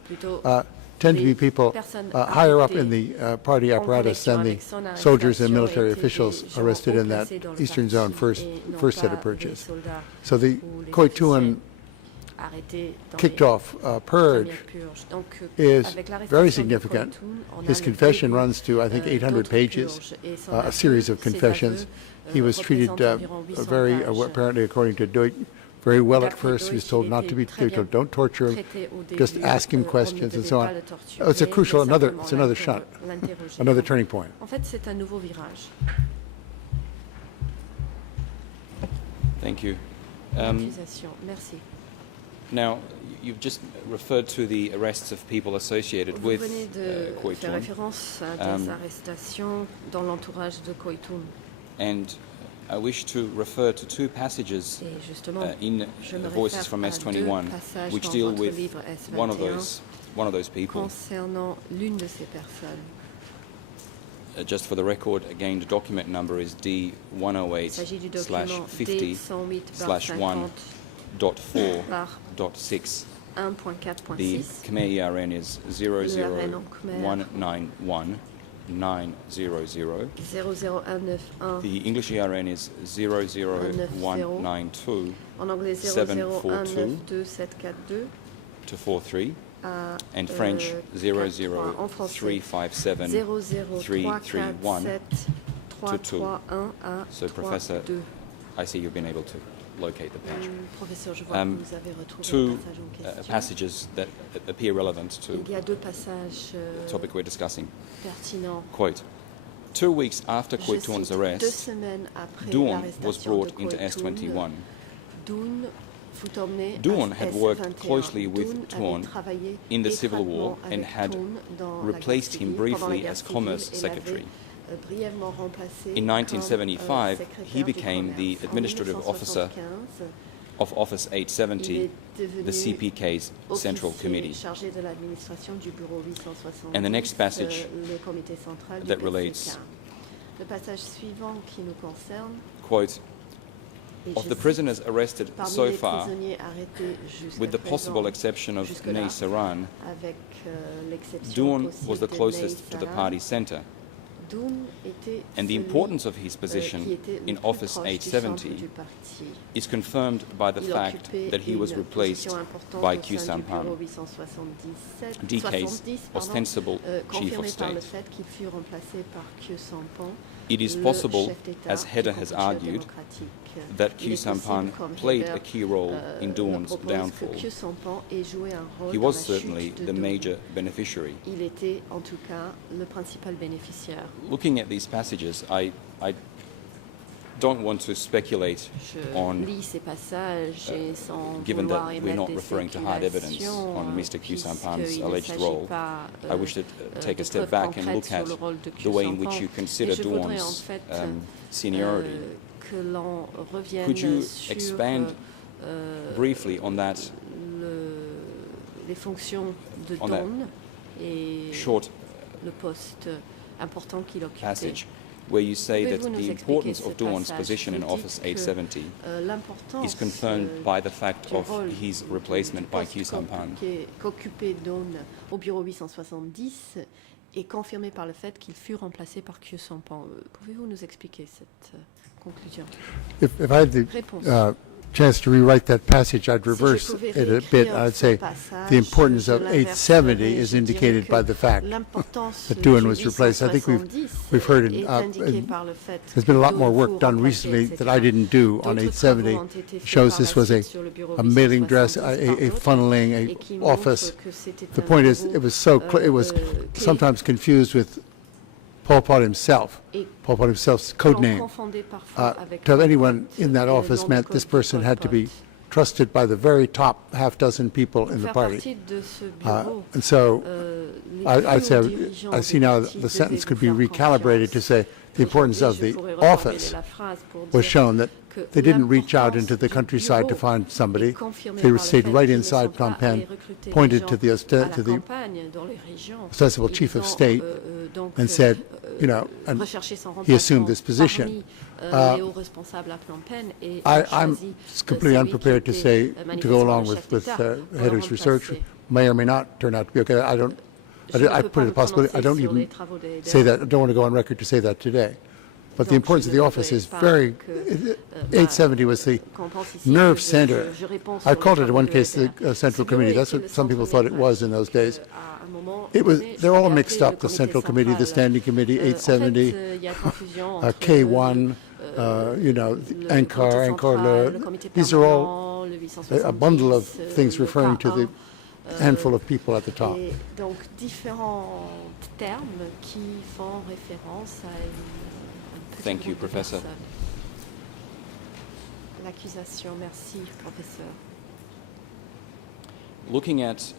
tend to be people higher up in the party apparatus than the soldiers and military officials arrested in that eastern zone first set of purges. So the Khoi Thun kicked off purge is very significant. His confession runs to, I think, 800 pages, a series of confessions. He was treated very, apparently according to Deutsch, very well at first. He was told not to be, don't torture him, just ask him questions and so on. It's a crucial, it's another shunt, another turning point. En fait, c'est un nouveau virage. Thank you. L'accusation. Merci. Now, you've just referred to the arrests of people associated Vous with venez de Koi faire Toon. référence à des arrestations dans l'entourage de Koi Toon. And I wish to refer to two passages Et justement, in je me Voices réfère from à S21, deux passages which dans deal votre with livre S21 one of those people. concernant l'une de ces personnes. Just for the record, again, the document number is Il s'agit du document D108/50.1.4.6. D108/1.4.6. The Khmer ERN is Le RN en Khmer 00191-900. 00191. The English ERN is 00192 En anglais 00192-742. to 43. À, And French 43. En français 00347 331 to 2. 00347-331 à So, Professor, 32. I see you've been able to locate the page. Professeur, je vois que vous avez retrouvé Two le passage en question. passages that appear relevant to Il y a deux passages the topic we're discussing. pertinents. Quote, 2 weeks after Koi Je Toon's cite, 2 arrest, semaines après Doon was l'arrestation brought de into Koi Toon, S21. Doon fut emmené Doon à had S21. worked closely with Doon Toon avait travaillé in the Civil War étroitement and avec had Toon dans la guerre replaced him civile, pendant la briefly guerre as civile, Commerce et Secretary. l'avait, brièvement remplacé In 1975, comme, he secrétaire du became the commerce. En administrative officer 1975, of Office il 870, est devenu the CPK's Central officier Committee. chargé de l'administration du bureau 870, And the next passage le comité central du that PCK. relates- Le passage suivant qui nous concerne, Quote, et of je the cite, prisoners arrested parmi so les far, prisonniers arrêtés jusqu'à with the présent, possible exception of jusque-là, Ney Saran, avec l'exception Doon possible was the de closest Ney to the Saran, party center. Doon était And the celui, importance of his qui position était le in plus Office proche du centre 870 du parti. is confirmed by the Il fact occupait that he was une replaced position importante by au Khieu sein du bureau Samphan, 877, DK's 70, ostensible chief confirmé of par le state. fait qu'il fut remplacé par Khieu Samphan, It is le possible, chef d'État as du Hedda Cambodge has argued, démocratique. that Il Khieu est possible, Samphan comme played Hedda, a key role in me Doon's propose downfall. que Khieu Samphan ait joué un rôle He dans was la certainly chute de the Doon. major beneficiary. Il était en tout cas le principal bénéficiaire. Looking at these passages, I don't want to speculate Je on, lis ces passages et sans given vouloir that we're émettre not des referring to hard evidence spéculations, on Mr. Khieu Samphan's puisqu'il ne alleged s'agit role, pas, I wish to take de a step preuves back and look concrètes at sur le rôle de the Khieu way in which Samphan. you Et consider je voudrais en Doon's fait seniority. que l'on revienne Could you sur expand briefly on that les fonctions de on that Doon et short le poste important qu'il occupait. passage where you say that Pouvez-vous nous the expliquer importance ce of Doon's passage? position in Vous Office dites que, 870 l'importance is confirmed by the fact du of rôle his du replacement by poste Khieu Samphan. qu'occupait Doon au bureau 870 est confirmé par le fait qu'il fut remplacé par Khieu Samphan. Pouvez-vous nous expliquer cette conclusion? If I had the Réponse. chance to rewrite that passage, I'd Si je reverse pouvais it a bit. réécrire I'd ce say passage, the importance je of l'inverserais. 870 is Je indicated dirais by the fact l'importance that Doon du was replaced. I think 870 we've heard est indiquée par le fait there's been a lot que more Doon work fut done remplacé, recently etc. that I didn't do on D'autres 870. travaux ont été faits Shows par this la was suite sur le bureau a mailing dress, 870 par a d'autres, funneling, et a qui montrent office. que c'était The un point is, bureau, it was so it was clé. sometimes confused with Pol Pot himself. Et Pol Pot himself's que l'on code name. confondait parfois avec To have Pol anyone Pot, in that le office nom meant de this code de person Pol had to be Pot. trusted by the very top half dozen people in the Faire party. partie de ce bureau, And so les I'd plus say, hauts dirigeants I des see now partis the sentence devaient could vous be faire recalibrated to confiance. say the importance of Aujourd'hui, the je pourrais reformuler office la phrase pour was dire shown that que they didn't reach out l'importance into the du countryside to bureau find somebody. est confirmée They par le stayed fait right qu'ils ne inside sont pas Phnom Penh, allés recruter les pointed gens to the à la to the campagne, dans les régions. ostensible Ils chief of ont, state donc, and said, you know, and recherché son he assumed remplaçant this position. parmi les hauts responsables à Phnom Penh et I'm choisi completely celui qui unprepared to était, say, to manifestement go along le with, chef with d'État, pour le Hedder's research, remplacer. may or may not turn out to be okay. I don't, Je ne I peux put pas it me a possibility, I don't prononcer sur les even travaux des say Hedder. that, I don't want to go on record to say that today. But the Donc, importance je of the ne office is voudrais very, pas que, 870 was the qu'on pense ici nerve que center. je réponds sur I les called it in travaux one de case the Hedder. Central Ce Committee. bureau That's était what le some people centre thought it médical. was in those days. À un moment It was, donné, they're all j'avais mixed appelé up, le the comité Central Committee, the central. Standing Committee, En fait, 870, il y a confusion entre K1, you know, le Angkor, comité Angkor, central, le comité these are all permanent, le 870, a bundle of things le referring to the K1, handful of people at the top. et donc différents termes qui font référence à une petite Thank you, groupe de Professor. personnes. L'accusation, merci, professeur. Looking at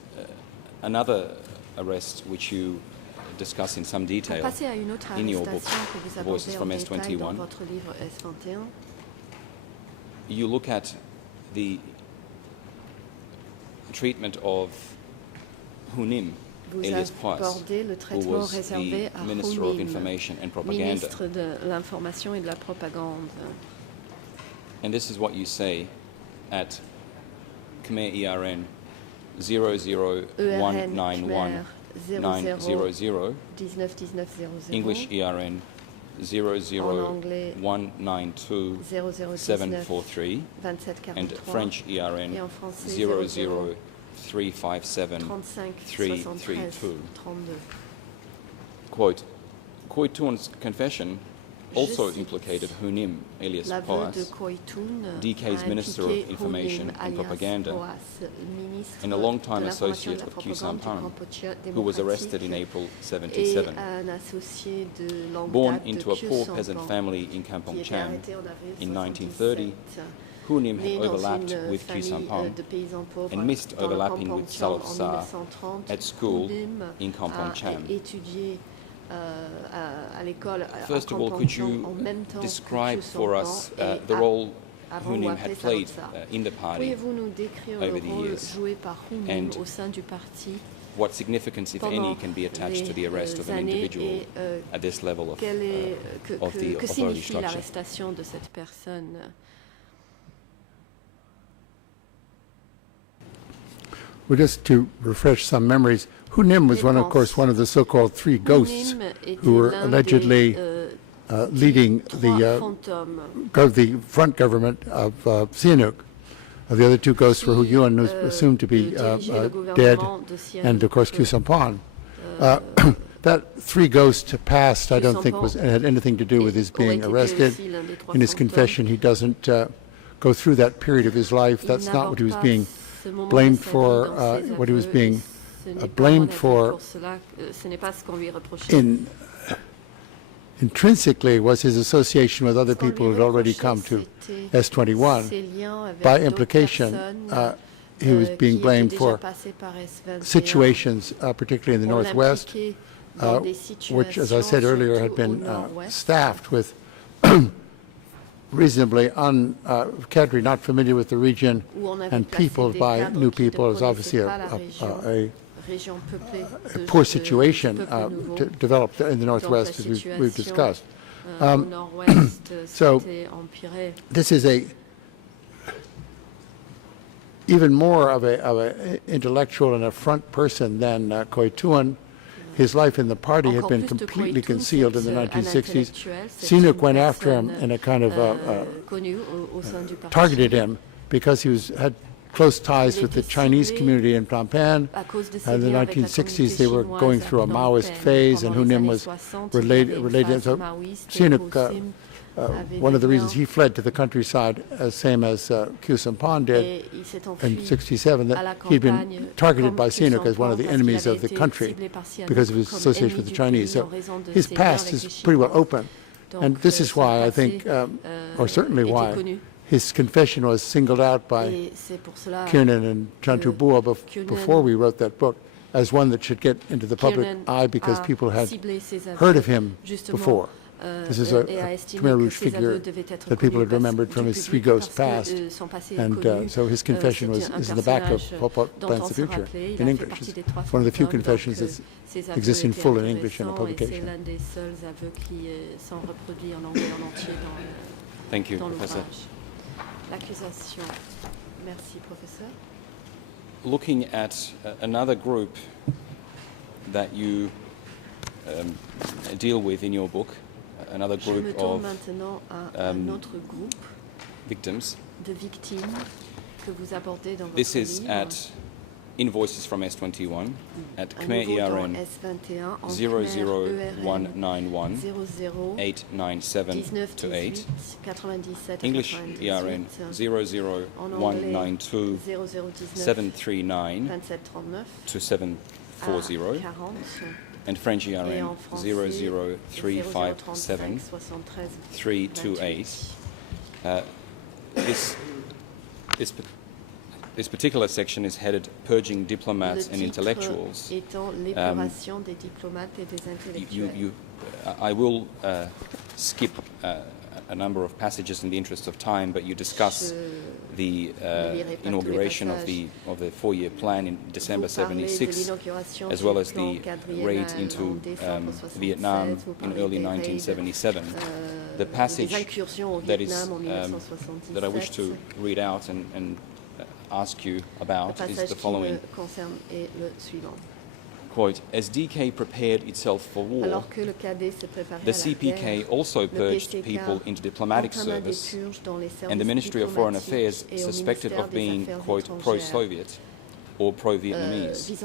another arrest which you discuss in some Pour detail passer à une autre in your book, arrestation que vous Voices abordez en from détail dans S21, votre livre S21, you look at the treatment of Hunim vous Elias Pius, abordez le who traitement was réservé the à Minister of Hunim, Information and Propaganda. ministre de l'Information et de la Propagande. And this is what you say at Khmer ERN 00191 900, 191900, English ERN 00192 743, 2743, and French ERN et en français 00357 35 332. 32. Quote, Khoi Thuon's confession also cite, implicated Hunim Elias L'aveu de Pius, Khoi Thun DK's a Minister of impliqué Information Hunim and alias Propaganda, Boas, ministre and a long-time de l'Information et associate de la of Khieu Propagande du Samphan, Kampuchea who was arrested in démocratique April et 77. un associé de longue Born date de into a Khieu poor Samphan, peasant family in qui Kampong était Cham arrêté en avril in 1977, 1930, Hunim né had dans overlapped une with Khieu famille Samphan de paysans pauvres and missed dans le overlapping Kampong with Cham Saloth en Sa 1930. at school Hunim in Kampong a Cham. étudié à l'école à First of all, Kampong could Cham you en même temps que describe Khieu for Samphan us et the role avant ou Hunim après had played Saloth Sa. in the party, Pourriez-vous nous décrire over le the rôle years? joué par Hunim And au sein du parti what significance, if any, pendant can be attached to the arrest of an années individual et at this level of, quelle est, the que authority signifie structure? l'arrestation de cette personne? Well, just to refresh some memories, Hunim was one, of course, one of the so-called three ghosts Hunim était who were l'un allegedly des, leading trois fantômes the front government of Sihanouk. The other two ghosts were Hu Yuan, who's assumed to be dirigeaient le dead, gouvernement de Sihanouk. and of course Khieu Samphan. That three ghosts past, I don't think had anything to do with his being aurait été arrested. aussi l'un des trois In his fantômes. confession, he doesn't go through that period of his life. Il That's not what he was n'aborde being pas ce moment blamed de sa vie for, dans ses what he was aveux, being et ce n'est pas, blamed à mon avis, for pour cela, ce n'est pas ce qu'on lui reprochait. intrinsically was his association with other Ce qu'on lui people who had already come to reprochait, S21. ses liens avec By d'autres implication, personnes, he was being qui blamed étaient for déjà passées par S21. situations, particularly in the On Northwest, l'impliquait dans des which, as I situations, said earlier, had surtout been au Nord-Ouest, staffed with reasonably cadre not familiar with the region où on avait and placé peopled des by cadres new qui ne people. It was obviously connaissaient pas la région, région peuplée a de- poor de situation peuples nouveaux. developed in the Donc, la Northwest, as we've situation, discussed. au Nord-Ouest, so- s'était empirée. This is even more of a intellectual and a front person than Khoi Thuon. His life in the party had Encore been plus de completely Khoi Thun, concealed in c'est the un 1960s. intellectuel, c'est Sihanouk une went after him personne, in a kind of connu au sein du parti. targeted him because he had close ties Il with the était Chinese ciblé community in Phnom Penh. À cause de ses In the liens avec la 1960s, they were communauté going chinoise through a à Phnom Maoist Penh. phase, and Pendant les Hunim années was 60, il y avait une related. phase So maoïste et Sihanouk, Kosim avait one of the des reasons liens, he fled to the countryside, same as Khieu Samphan did et il s'est in enfui 67, à la that he'd been campagne targeted comme by Khieu Sihanouk as one of the Samphan enemies parce of the qu'il avait été country ciblé par Sihanouk because of his comme association ennemi with the du Chinese. pays So en raison de his ses liens past avec is les pretty well Chinois. open. Donc, And this is son why I passé, think, or certainly était why, connu. his confession was singled out by Et c'est pour cela Kiernan and Chantu Bua Kiernan- before we wrote that book as one that should get into the public Kiernan eye because a people had ciblé ses aveux, heard of him justement, before. This is a et a estimé Khmer que Rouge ses figure aveux devaient être that people connus had remembered du from his public three ghosts parce que, past. son passé est And connu. so his confession C'était un is in the back of personnage What dont Plans on the se Future rappelait. Il in a fait English. partie It's des trois one of the few fantômes, confessions donc, that ses aveux exists in étaient full in English in a intéressants et publication. c'est l'un des seuls aveux qui sont reproduits en anglais en entier Thank you, dans Professor. l'ouvrage. L'accusation. Merci, professeur. Looking at another group that you deal with in your book, another Je me group tourne of maintenant à un autre groupe victims. de victimes que vous abordez dans votre This is livre. at Invoices from S21 at À Khmer nouveau dans ERN S21 en 00191 00 897 19 to 8, 97 English ERN 00192 0019 739 2739 to 740, 40 and French et ERN en français 00357 0035 73 328. this particular section is headed "Purging Diplomats and Le Intellectuals." titre étant l'épuration des diplomates et des intellectuels. I will skip a number of passages in the interest of time, but you discuss the inauguration of the four-year plan in December '76, as well as the raid into Vietnam in early 1977. The passage that I wish to read out and ask you about is the following. Quote, as DK prepared itself for war, the CPK also purged people into diplomatic service, and the Ministry of Foreign Affairs suspected of being, quote, pro-Soviet or pro-Vietnamese.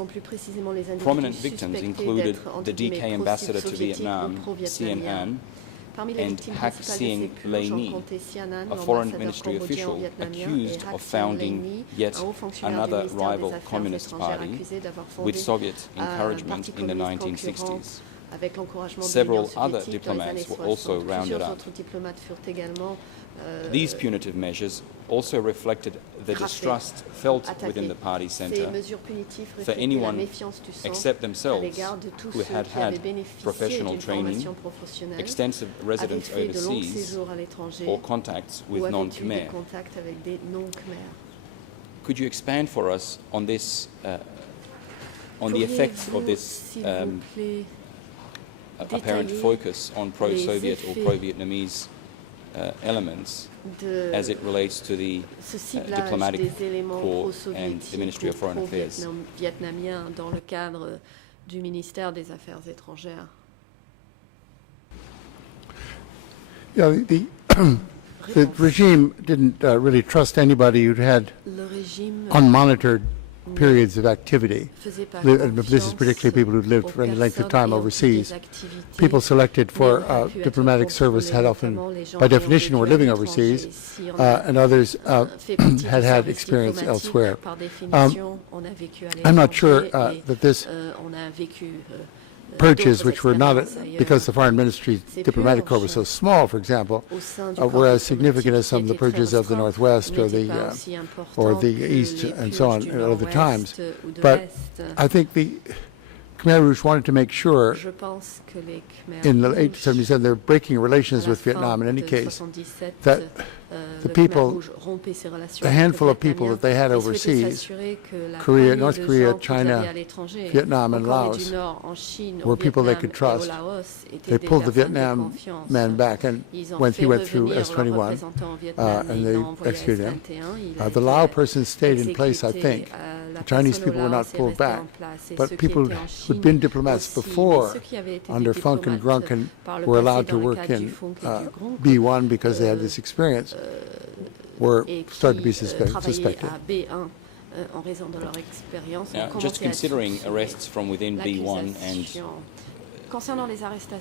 Prominent victims included the DK ambassador to Vietnam, Sien An, and Hac Sien Lei Ni, a foreign ministry official accused of founding yet another rival communist party with Soviet encouragement in the 1960s. Several other diplomats were also rounded up. These punitive measures also reflected the distrust felt within the party centre for anyone except themselves who had had professional training, extensive residence overseas, or contacts with non-Khmer. Could you expand for us on this, on the effects of this apparent focus on pro-Soviet or pro-Vietnamese elements as it relates to the diplomatic corps and the Ministry of Foreign Affairs? Vietnamien dans le cadre du ministère des Affaires étrangères. Yeah, the regime didn't really trust anybody who'd had unmonitored periods of activity. This is particularly people who'd lived for any length of time overseas. People selected for diplomatic service had often, by definition, were living overseas, and others had had experience elsewhere. I'm not sure that this purges, which were not, because the Foreign Ministry's diplomatic corps was so small, for example, were as significant as some of the purges of the Northwest or the East and so on at other times. But I think the Khmer Rouge wanted to make sure in the 1877 they were breaking relations with Vietnam in any case, that the people, the handful of people that they had overseas, Korea, North Korea, China, Vietnam, and Laos, were people they could trust. They pulled the Vietnam man back, and he went through S-21, and they executed him. The Lao person stayed in place, I think. The Chinese people were not pulled back, but people who'd been diplomats before under Funk and Grunken were allowed to work in B1 because they had this experience, were started to be suspected. Now, just considering arrests from within B1 and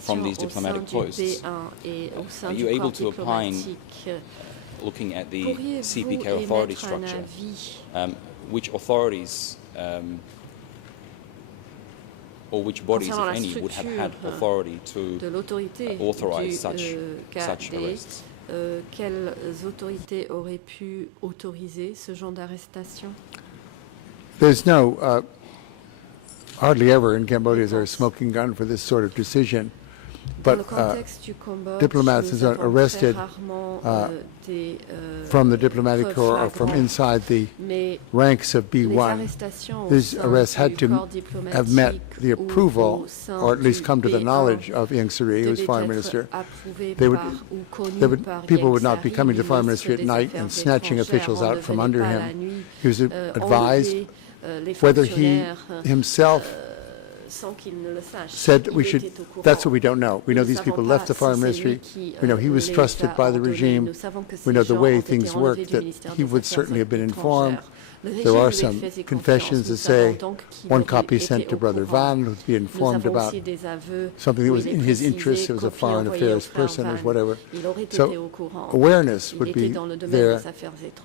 from these diplomatic posts, are you able to opine, looking at the CPK authority structure, which authorities or which bodies, if any, would have had authority to authorize such arrests? Quelles autorités auraient pu autoriser ce genre d'arrestation? There's no, hardly ever in Cambodia is there a smoking gun for this sort of decision. But diplomats are arrested from the diplomatic corps or from inside the ranks of B1. These arrests had to have met the approval, or at least come to the knowledge of Ieng Sary, who was foreign minister. People would not be coming to the foreign ministry at night and snatching officials out from under him. He was advised. Whether he himself said we should, that's what we don't know. We know these people left the foreign ministry. We know he was trusted by the regime. We know the way things worked, that he would certainly have been informed. There are some confessions that say one copy sent to Brother Van to be informed about something that was in his interest. It was a foreign affairs person or whatever. So awareness would be there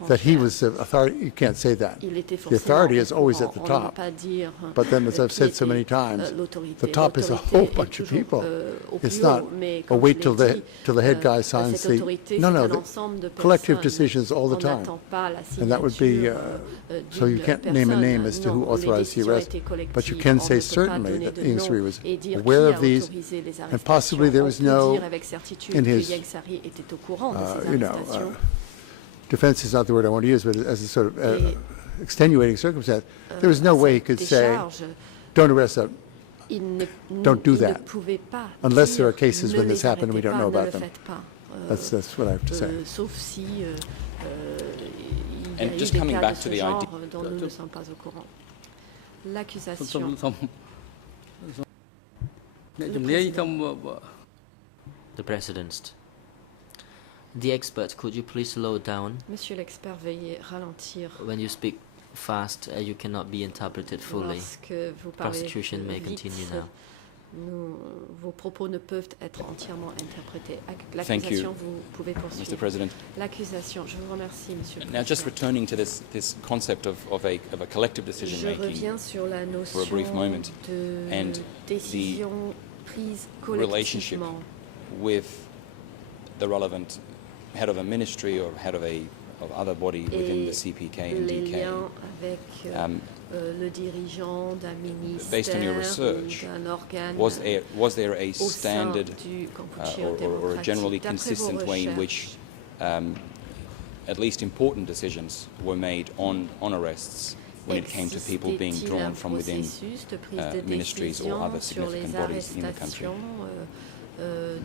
that he was the authority. You can't say that. The authority is always at the top. But then, as I've said so many times, times, the top is a whole bunch of people. It's not, oh, wait till the head guy signs the, no, the collective decisions all the time. And that would be, so you can't name a name as to who authorized the arrest, but you can say certainly that Ieng Sary was aware of these, and possibly there was no, in his, defense is not the word I want to use, but as a sort of extenuating circumstance, there was no way he could say, don't arrest them, don't do that, unless there are cases when this happened and we don't know about them. That's what I have to say. And just coming back to the idea, The President. The expert, could you please slow down? Monsieur l'expert, veuillez ralentir. When you speak fast, you cannot be interpreted fully. Prosecution may continue now. Vos propos ne peuvent être entièrement interprétés. Thank you, vous pouvez poursuivre. Mr. President. L'accusation, je vous remercie, Monsieur le Président. Now, just returning to this concept of a collective decision making sur la for a brief moment, and the relationship with the relevant head of a ministry or head of other body within the CPK and DK. Le dirigeant d'un ministère, based on your research, was there a standard or a generally consistent way in which at least important decisions were made on arrests when it came to people being drawn from within ministries or other significant bodies in the country?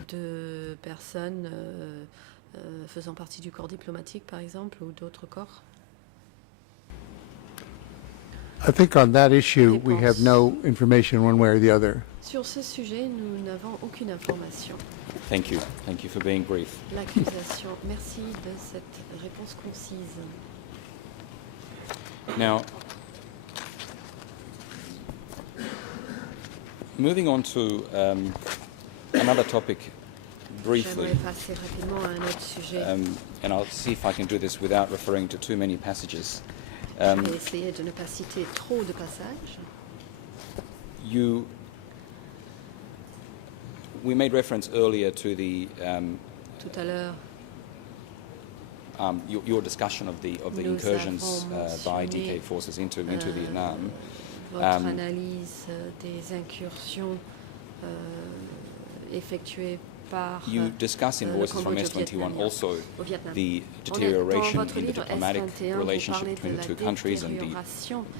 De personnes faisant partie du corps diplomatique, par exemple, ou d'autres corps? I think on that issue, we have no information one way or the other. Sur ce sujet, nous n'avons aucune information. Thank you. Thank you for being brief. L'accusation. Merci de cette réponse concise. Now, moving on to another topic briefly, J'aimerais passer rapidement à un autre sujet. and I'll see if I can do this without referring to too many passages. Je vais essayer de ne pas citer trop de passages. We made reference earlier to the Tout à l'heure, your discussion of the incursions by DK forces into Vietnam. Votre analyse des incursions effectuées par You discuss in Voices from S21 also the deterioration in the diplomatic relationship between the two countries and the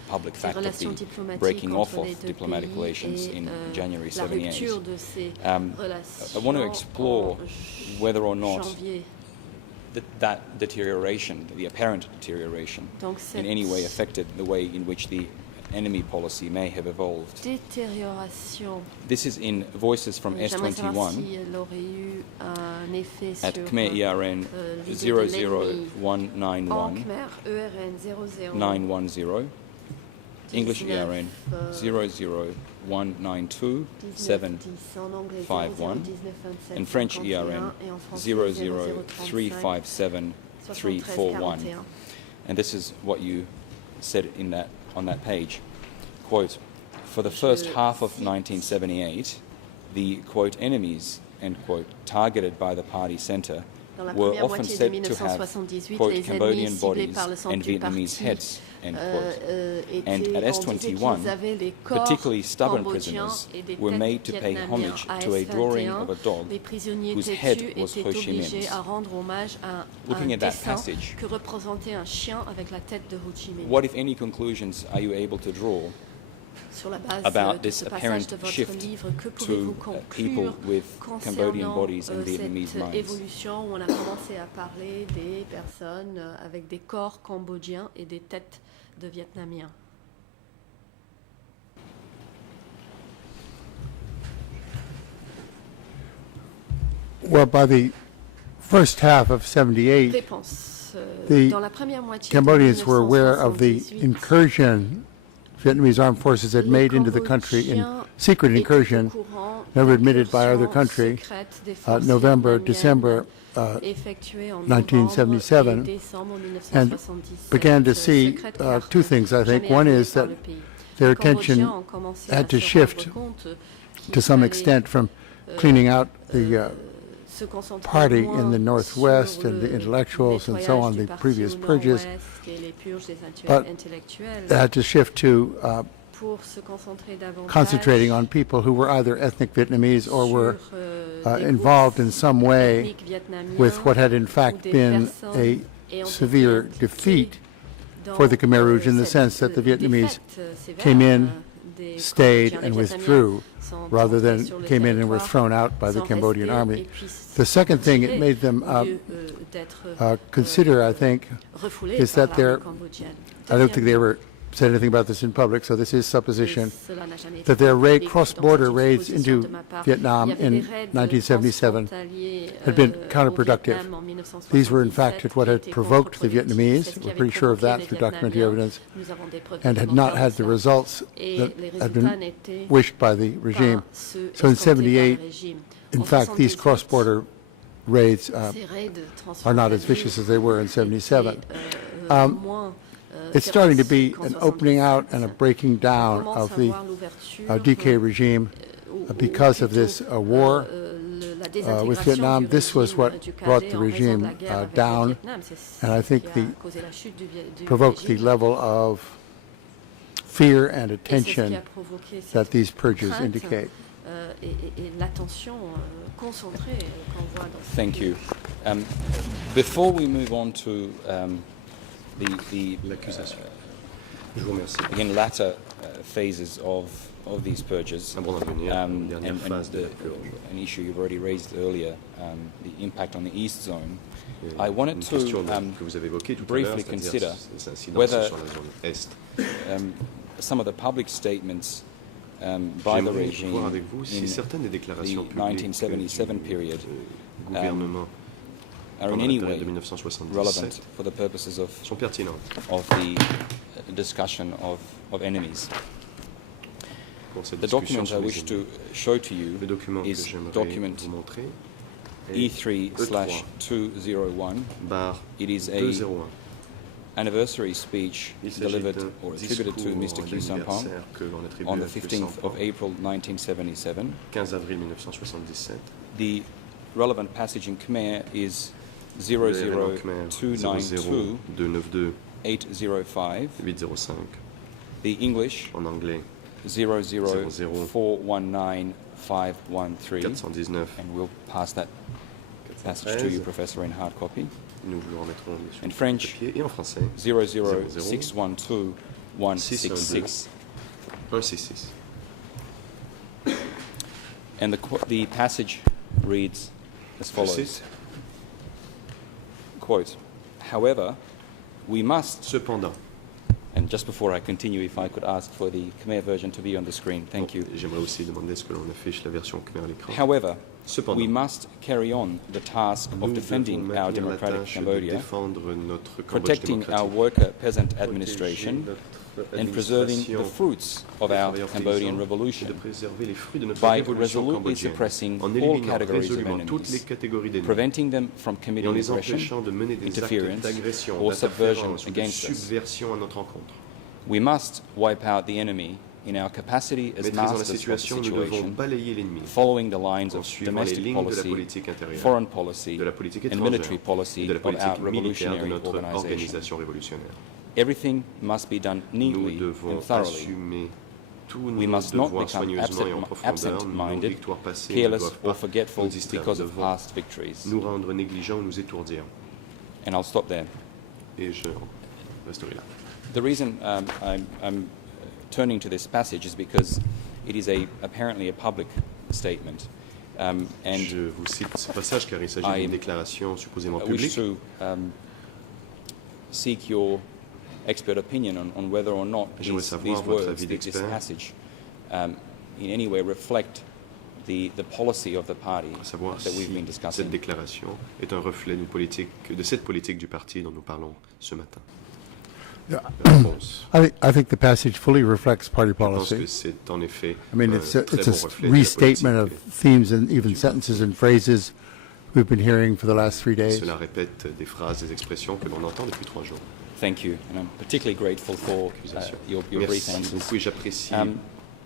public fact of the breaking off of diplomatic relations in January 78. I want to explore whether or not that deterioration, the apparent deterioration, in any way affected the way in which the enemy policy may have evolved. This is in Voices from S21 at Khmer ERN 00191 910, English ERN 00192 751, and French ERN 00357 341. And this is what you said in on that page. Quote, for the first half of 1978, the, quote, enemies, end quote, targeted by the party centre were often said to have, quote, Cambodian bodies and Vietnamese heads, end quote. And at S21, particularly stubborn prisoners were made to pay homage to a drawing of a dog whose head was Ho Chi Minh's. Looking at that passage, what, if any, conclusions are you able to draw about this apparent shift to people with Cambodian bodies and Vietnamese minds? On a commencé à parler des personnes avec des corps cambodgiens et des têtes de Vietnamiens. Well, by the first half of 78, the Cambodians were aware of the incursion Vietnamese armed forces had made into the country in secret incursion, never admitted by either country, November, December 1977, and began to see two things, I think. One is that their attention had to shift to some extent from cleaning out the party in the Northwest and the intellectuals and so on, the previous purges, but they had to shift to concentrating on people who were either ethnic Vietnamese or were involved in some way with what had in fact been a severe defeat for the Khmer Rouge, in the sense that the Vietnamese came in, stayed, and withdrew, rather than came in and were thrown out by the Cambodian army. The second thing it made them consider, I think, is that I don't think they ever said anything about this in public, so this is supposition, that their cross-border raids into Vietnam in 1977 had been counterproductive. These were, in fact, what had provoked the Vietnamese, we're pretty sure of that through documentary evidence, and had not had the results that had been wished by the regime. So in 78, in fact, these cross-border raids are not as vicious as they were in 77. It's starting to be an opening out and a breaking down of the DK regime because of this war with Vietnam. This was what brought the regime down, and I think provoked the level of fear and attention that these purges indicate. Thank you. Before we move on to again, latter phases of these purges, and an issue you've already raised earlier, the impact on the East Zone, I wanted to briefly consider whether some of the public statements by the regime in the 1977 period are in any way relevant for the purposes of the discussion of enemies. The document I wish to show to you is document E3/201. It is an anniversary speech delivered or attributed to Mr. Khieu Samphan on the 15th of April 1977. The relevant passage in Khmer is 00292-805. The English, 00419-513. And we'll pass that passage to you, Professor, in hard copy. In French, 00612-166. And the passage reads as follows. Quote, however, we must... Cependant. And just before I continue, if I could ask for the Khmer version to be on the screen. Thank you. J'aimerais aussi demander ce que l'on affiche la version Khmer à l'écran. However, we must carry on the task of defending our democratic Cambodia, protecting our worker-peasant administration, and preserving the fruits of our Cambodian revolution by resolutely suppressing all categories of enemies, preventing them from committing aggression, interference, or subversion against us. We must wipe out the enemy in our capacity as masters of the situation, following the lines of domestic policy, foreign policy, and military policy of our revolutionary organization. Everything must be done neatly and thoroughly. We must not become absent-minded, careless or forgetful because of past victories. And I'll stop there. The reason I'm turning to this passage is because it is apparently a public statement. And je vous cite ce passage car il s'agit d'une déclaration supposément publique. I wish to seek your expert opinion on whether or not these words, this passage, in any way reflect the policy of the party that we've been discussing. Cette déclaration est un reflet de cette politique du parti dont nous parlons ce matin. I think the passage fully reflects party policy. I mean, it's a restatement of themes and even sentences and phrases we've been hearing for the last 3 days. Cela répète des phrases, des expressions que l'on entend depuis 3 jours. thank you, and I'm particularly grateful for your brief Merci answers. beaucoup et j'apprécie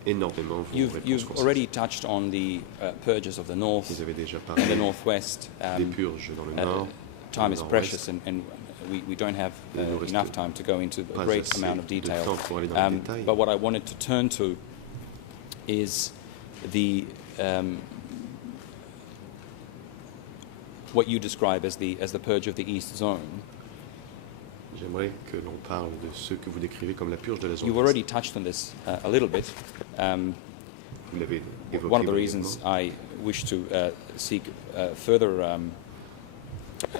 énormément vos réponses You've concises. already touched on the purges of the north Vous avez déjà and the parlé northwest. des purges dans le nord, Time is nord-ouest. precious, and we don't have Il nous reste enough time to go into a pas great assez amount of de detail. temps pour aller dans les détails. But what I wanted to turn to is the what you describe as the purge of the East Zone. J'aimerais que l'on parle de ce que vous décrivez comme la purge de la zone You've already touched on this a little bit. Vous l'avez évoqué One of the brièvement. reasons I wish to seek further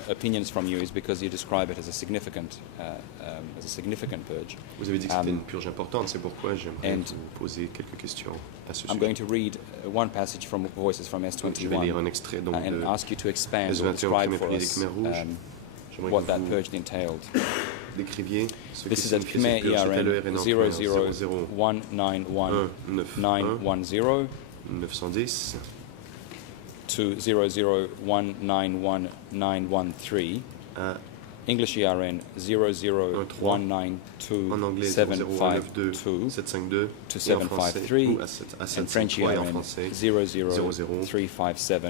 opinions from you is because you describe it as a significant purge. Vous avez dit que c'était une purge importante, c'est pourquoi j'aimerais and vous poser quelques questions à ce I'm sujet. going to read one passage from Voices from Donc, je vais lire un S21 extrait donc, and de ask you to expand or S21 describe Premier for Pays des us Khmers Rouges. J'aimerais what que that vous purge entailed. décriviez ce que This is at signifiait Khmer cette purge. C'était le ERN RN 001919110 910 to 001919113. à English ERN en anglais 00192 752 752 to et en français 753 ou à and French 753 et en ERN français 00357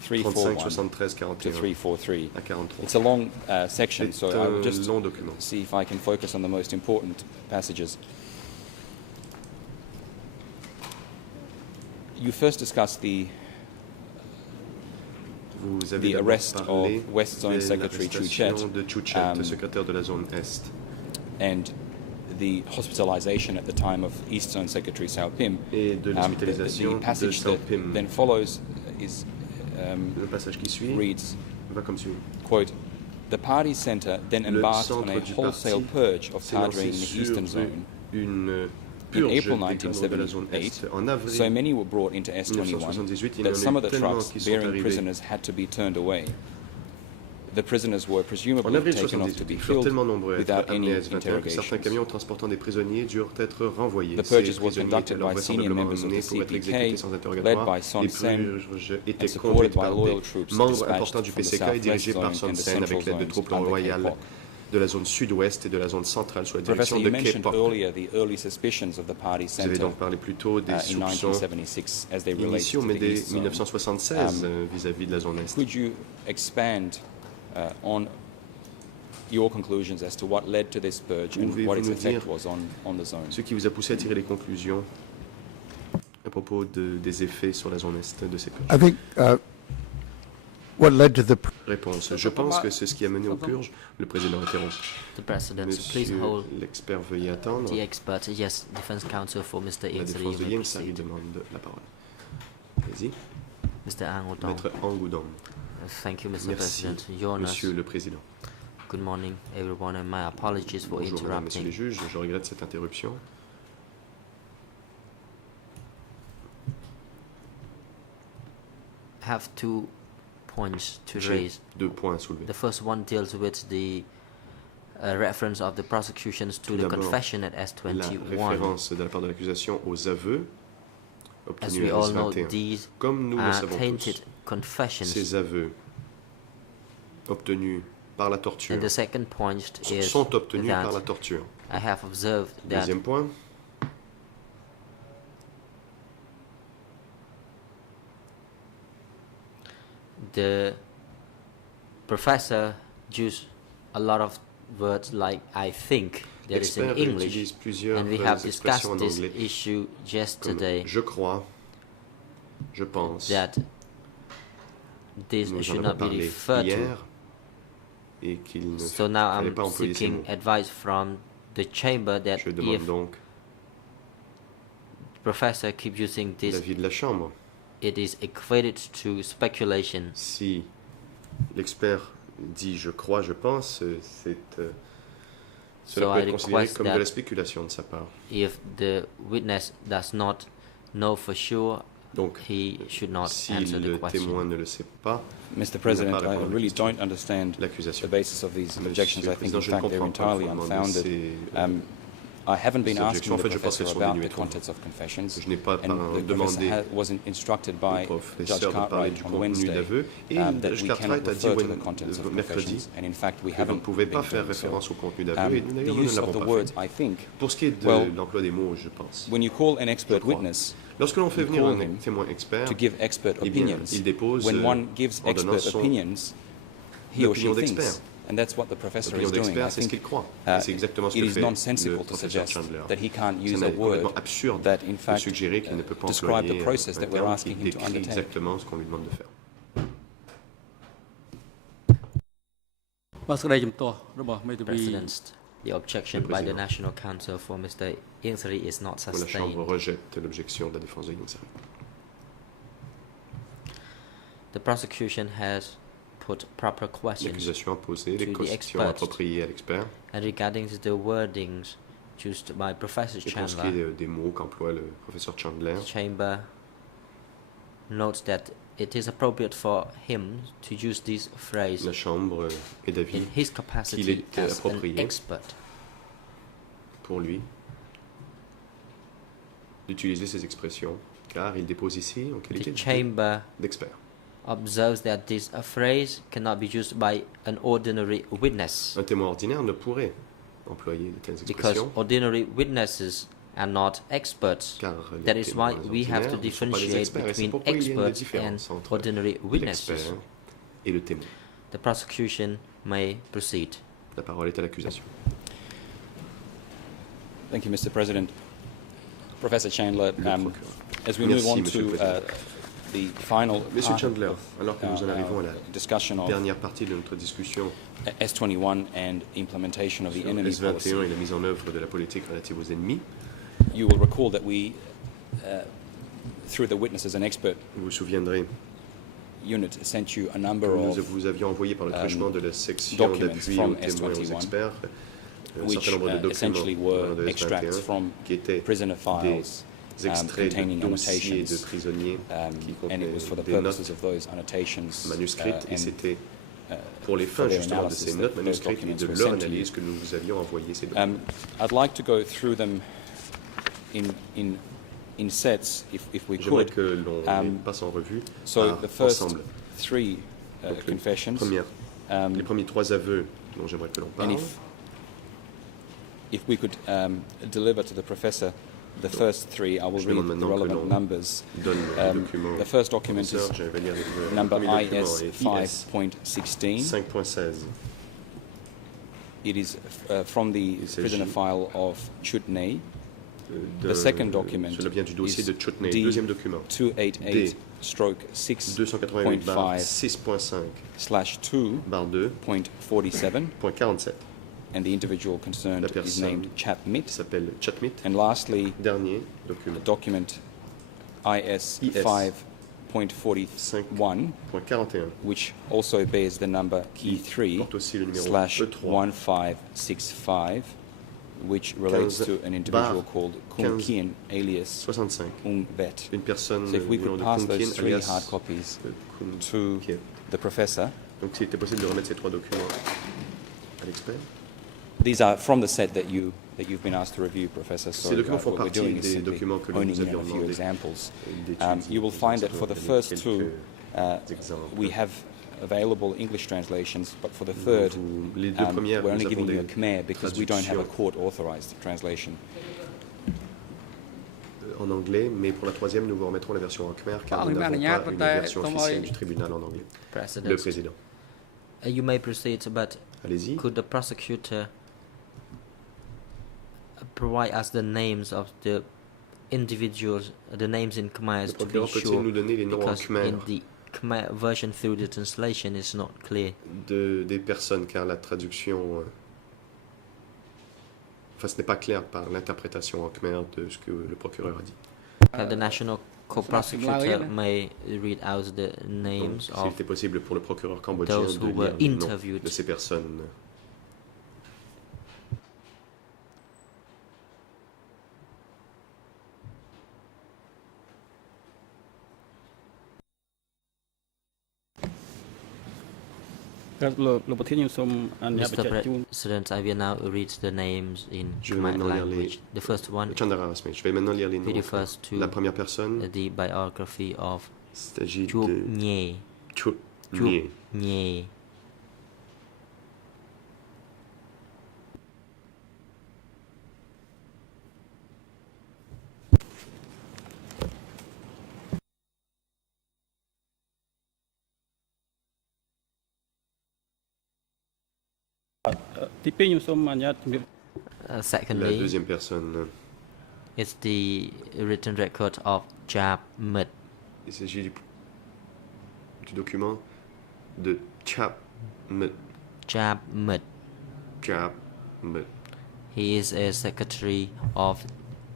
35 341 73 to 41 343. à 43. It's a long section, C'est so I will un just long document. see if I can focus on the most important passages. You first discussed Vous avez the d'abord arrest parlé of West Zone de Secretary l'arrestation Chuchet, de Chuchet, secrétaire de la zone Est, and the hospitalization at the time of East Zone Secretary Sao Pim. et de l'hospitalisation The de passage Sao that Pim. then follows is Le passage qui suit reads, va comme suit. quote, "The party centre then Le embarked on centre a du wholesale parti purge of s'est cadre in lancé the Eastern sur Zone. une In purge April des cadres de la zone 1978, Est. En avril so many were brought into S21 1978, il y en that a some eu of the tellement trucks qui sont bearing arrivés. prisoners had to be turned away. The prisoners were En presumably avril taken off to 78, be ils furent killed tellement nombreux à être without any amenés à S21 que certains interrogations. camions transportant des prisonniers durent être renvoyés. The Ces purges were prisonniers conducted étaient alors by senior vraisemblablement members of emmenés the pour être exécutés CPK, sans led interrogatoire. by Son Les Sen, purges and étaient supported conduites by par loyal des troops membres dispatched importants du from the PCK et Southwest dirigés par Zone Son and the Sen Central avec l'aide de Zones troupes under royales K-Pop. de la zone sud-ouest et de la zone centrale sous la Professor, direction you de mentioned K-Pop. earlier the early suspicions of the party Vous avez centre donc parlé plus tôt des in soupçons 1976 as they relate initiaux, to mais the dès East Zone. 1976 vis-à-vis de la zone Est. Could you expand on your conclusions as to what led to this purge and Pouvez-vous what its nous effect dire was on the zone? Ce qui vous a poussé à tirer les conclusions à propos des effets sur la zone Est de ces purges. I think what led to the Réponse. Je pense que c'est ce qui a mené aux purges. Le président interrompt. The President, please Monsieur hold l'expert, veuillez attendre. the expert. Yes, Defense Counsel for Mr. La Insari, défense you de may Yang Sari proceed. demande la parole. Allez-y. Mr. Ang Odong. Maître Angoudong. Thank you, Mr. Merci, President. Your Honor, Monsieur le Président. good morning, everyone, and my apologies for Bonjour, mesdames, messieurs les interrupting. juges. Je regrette cette interruption. I have two points to J'ai raise. 2 points à soulever. The first one deals with the reference of the prosecutions to Tout the d'abord, confession at La S21. référence de la part de l'accusation aux aveux As obtenus we à all know, S21. these Comme nous le are savons tainted tous, confessions. ces aveux obtenus par la torture And the second point is sont obtenus par la that torture. I have observed that Deuxième point, the professor used a lot of words like I think that is in l'expert English, utilise plusieurs and we have expressions discussed en this anglais, issue comme yesterday, je crois, je pense. that this Nous en should avons not be parlé referred to. hier et qu'il ne So now fallait I'm pas employer ces seeking mots. advice from the chamber that Je demande if donc the professor keep using this, l'avis de la Chambre. it is equated to speculation. Si l'expert dit je crois, je pense, cela So peut I être considéré request comme de la that spéculation de sa part. if the witness does not know for sure, Donc, he should not si answer the le question. témoin ne le sait pas, Mr. President, pas I répondre à la really question. don't understand the l'accusation. basis of these Monsieur objections. le I think, Président, in je ne fact, they're comprends pas entirely le fondement de unfounded. ces I haven't been ces asking objections. En the fait, je pense professor qu'elles sont about dénuées the de fond. contents of confessions, Je n'ai pas and the demandé professor was instructed by au Judge professeur de parler Cartwright du on contenu Wednesday d'aveu, et that Judge we cannot Cartwright a dit refer to the contents of mercredi confessions, and in fact we que l'on ne haven't pouvait pas been faire doing so. référence au contenu d'aveu, et The d'ailleurs nous ne use of l'avons the pas words, fait. I think, Pour ce qui est de well, l'emploi des mots, je pense, when you call an expert crois. witness lorsque l'on fait you venir call un him témoin expert, to give expert eh bien, opinions, il dépose when one gives en donnant expert son opinions, he or she opinion thinks, d'expert. and that's what the professor is L'opinion doing. I d'expert, c'est ce think qu'il croit. Et c'est exactement ce it que is fait le nonsensical to professeur suggest Chandler. that he can't use C'est a word complètement absurde that in de fact suggérer qu'il ne peut pas describe the employer process un that we're terme asking qui him to décrit undertake. exactement ce qu'on lui demande de faire. បាទសេចក្តីជំទាស់របស់មេធាវី President, the objection by the National Counsel for Mr. Ingsari is not La Chambre sustained. rejette l'objection de la défense de Ingsari. The prosecution has put proper questions L'accusation a posé to les the questions expert. appropriées à l'expert. and regarding the wordings used by Professor Et pour ce qui Chandler. est des mots qu'emploie le professeur Chandler, The chamber notes that it is appropriate for him to use this phrase la Chambre est d'avis in his qu'il capacity est as an approprié expert. pour lui d'utiliser ces expressions, car il dépose ici en qualité The chamber d'expert. observes that this phrase cannot be used by an ordinary witness Un témoin ordinaire ne pourrait employer de telles because expressions, ordinary witnesses are not experts. car les That is why témoins we have to ordinaires ne sont pas des differentiate experts, et c'est between pourquoi il y a une experts and différence entre ordinary witnesses. l'expert et le témoin. The prosecution may proceed. La parole est à l'accusation. Thank you, Mr. President. Professor Chandler, Le procureur. as we Merci, move on Monsieur le to Président. the final Monsieur part Chandler, of alors que nous en arrivons à la discussion of dernière partie de notre discussion S21 and implementation of the sur enemy S21 policy, et la mise en œuvre de la politique relative aux ennemis, you will recall that we, through the witnesses and expert vous vous souviendrez unit, sent you a number que nous of vous avions envoyé par le truchement de la section documents d'appui from aux témoins et aux S21, experts un which certain nombre de documents essentially venant de were extracts S21 from qui étaient prisoner files des extraits containing de dossiers de annotations, prisonniers qui and it was for the contenaient des purposes notes of those annotations manuscrites et and c'était pour les for fins their justement de analysis ces that notes those manuscrites et documents de were leur sent to you. analyse que nous vous avions envoyé ces documents. I'd like to go through them in sets, if we J'aimerais could. que l'on les passe en revue So the first ensemble. three Donc, confessions, les premiers trois aveux dont j'aimerais que l'on and parle. if we could deliver to the professor the first three, I will Je read demande the maintenant que relevant l'on numbers. donne le document The first document is professeur. Je vais lire le number premier document IS est IS 5.16. 5.16. It is from the Il s'agit prisoner file of Chutney. de- The second document Cela vient du dossier is de Chutney. D Deuxième document, 288/6.5 288/6.5/2.47, barre 2, point 47. and the individual concerned La is personne named Chapmit. qui s'appelle Chatmit. And lastly, Dernier a document, document IS 5.41, 5.41, which also bears the number E3 porte aussi le numéro slash E3. 1565, which relates 15 to an individual bar called 15 Kung Kien alias 65. Ung Vet. Une personne So if we du nom could de pass Kung those Kien three alias hard copies Kung to Kien. the professor. Donc s'il était possible de remettre ces trois documents à l'expert. These are from the set that you've been asked to review, Professor. So Ces documents font what we're partie doing is des simply documents que nous honing vous in on avions a few demandé examples. d'étudier. You will find that for the Nous first avons two, quelques exemples. we have available English translations, but for the third, Les deux premières, we're nous only avons giving you a des Khmer because we don't have a traductions court-authorized translation. en anglais, mais pour la troisième, nous vous remettrons la version en khmer car nous Parle-moi, n'avons pas Lignard, une peut-être, version comment officielle il- du tribunal en anglais. President, Le président. you may proceed, but Allez-y. could the prosecutor provide us the names of the individuals, the names in Khmer, Le to be procureur peut-il sure, nous donner les noms en because khmer in the Khmer version through the translation is not clear. des personnes, car la traduction... Enfin, ce n'est pas clair par l'interprétation en khmer de ce que le procureur a dit. The national co-prosecutor may read out the names S'il of était possible pour le procureur cambodgien those de who were lire les noms interviewed. de ces personnes. Mr. President, I will now read the names in my language. The first one, Chandra Smith. Je vais maintenant lire les noms. refers to La première personne, the biography of il s'agit Chup de Nye. Chup Chup Nye. Nye. La Secondly, deuxième personne, it's the written record of Jab Mut. il s'agit du document de Chap Mut. Jab Mut. Chap Mut, He is a secretary of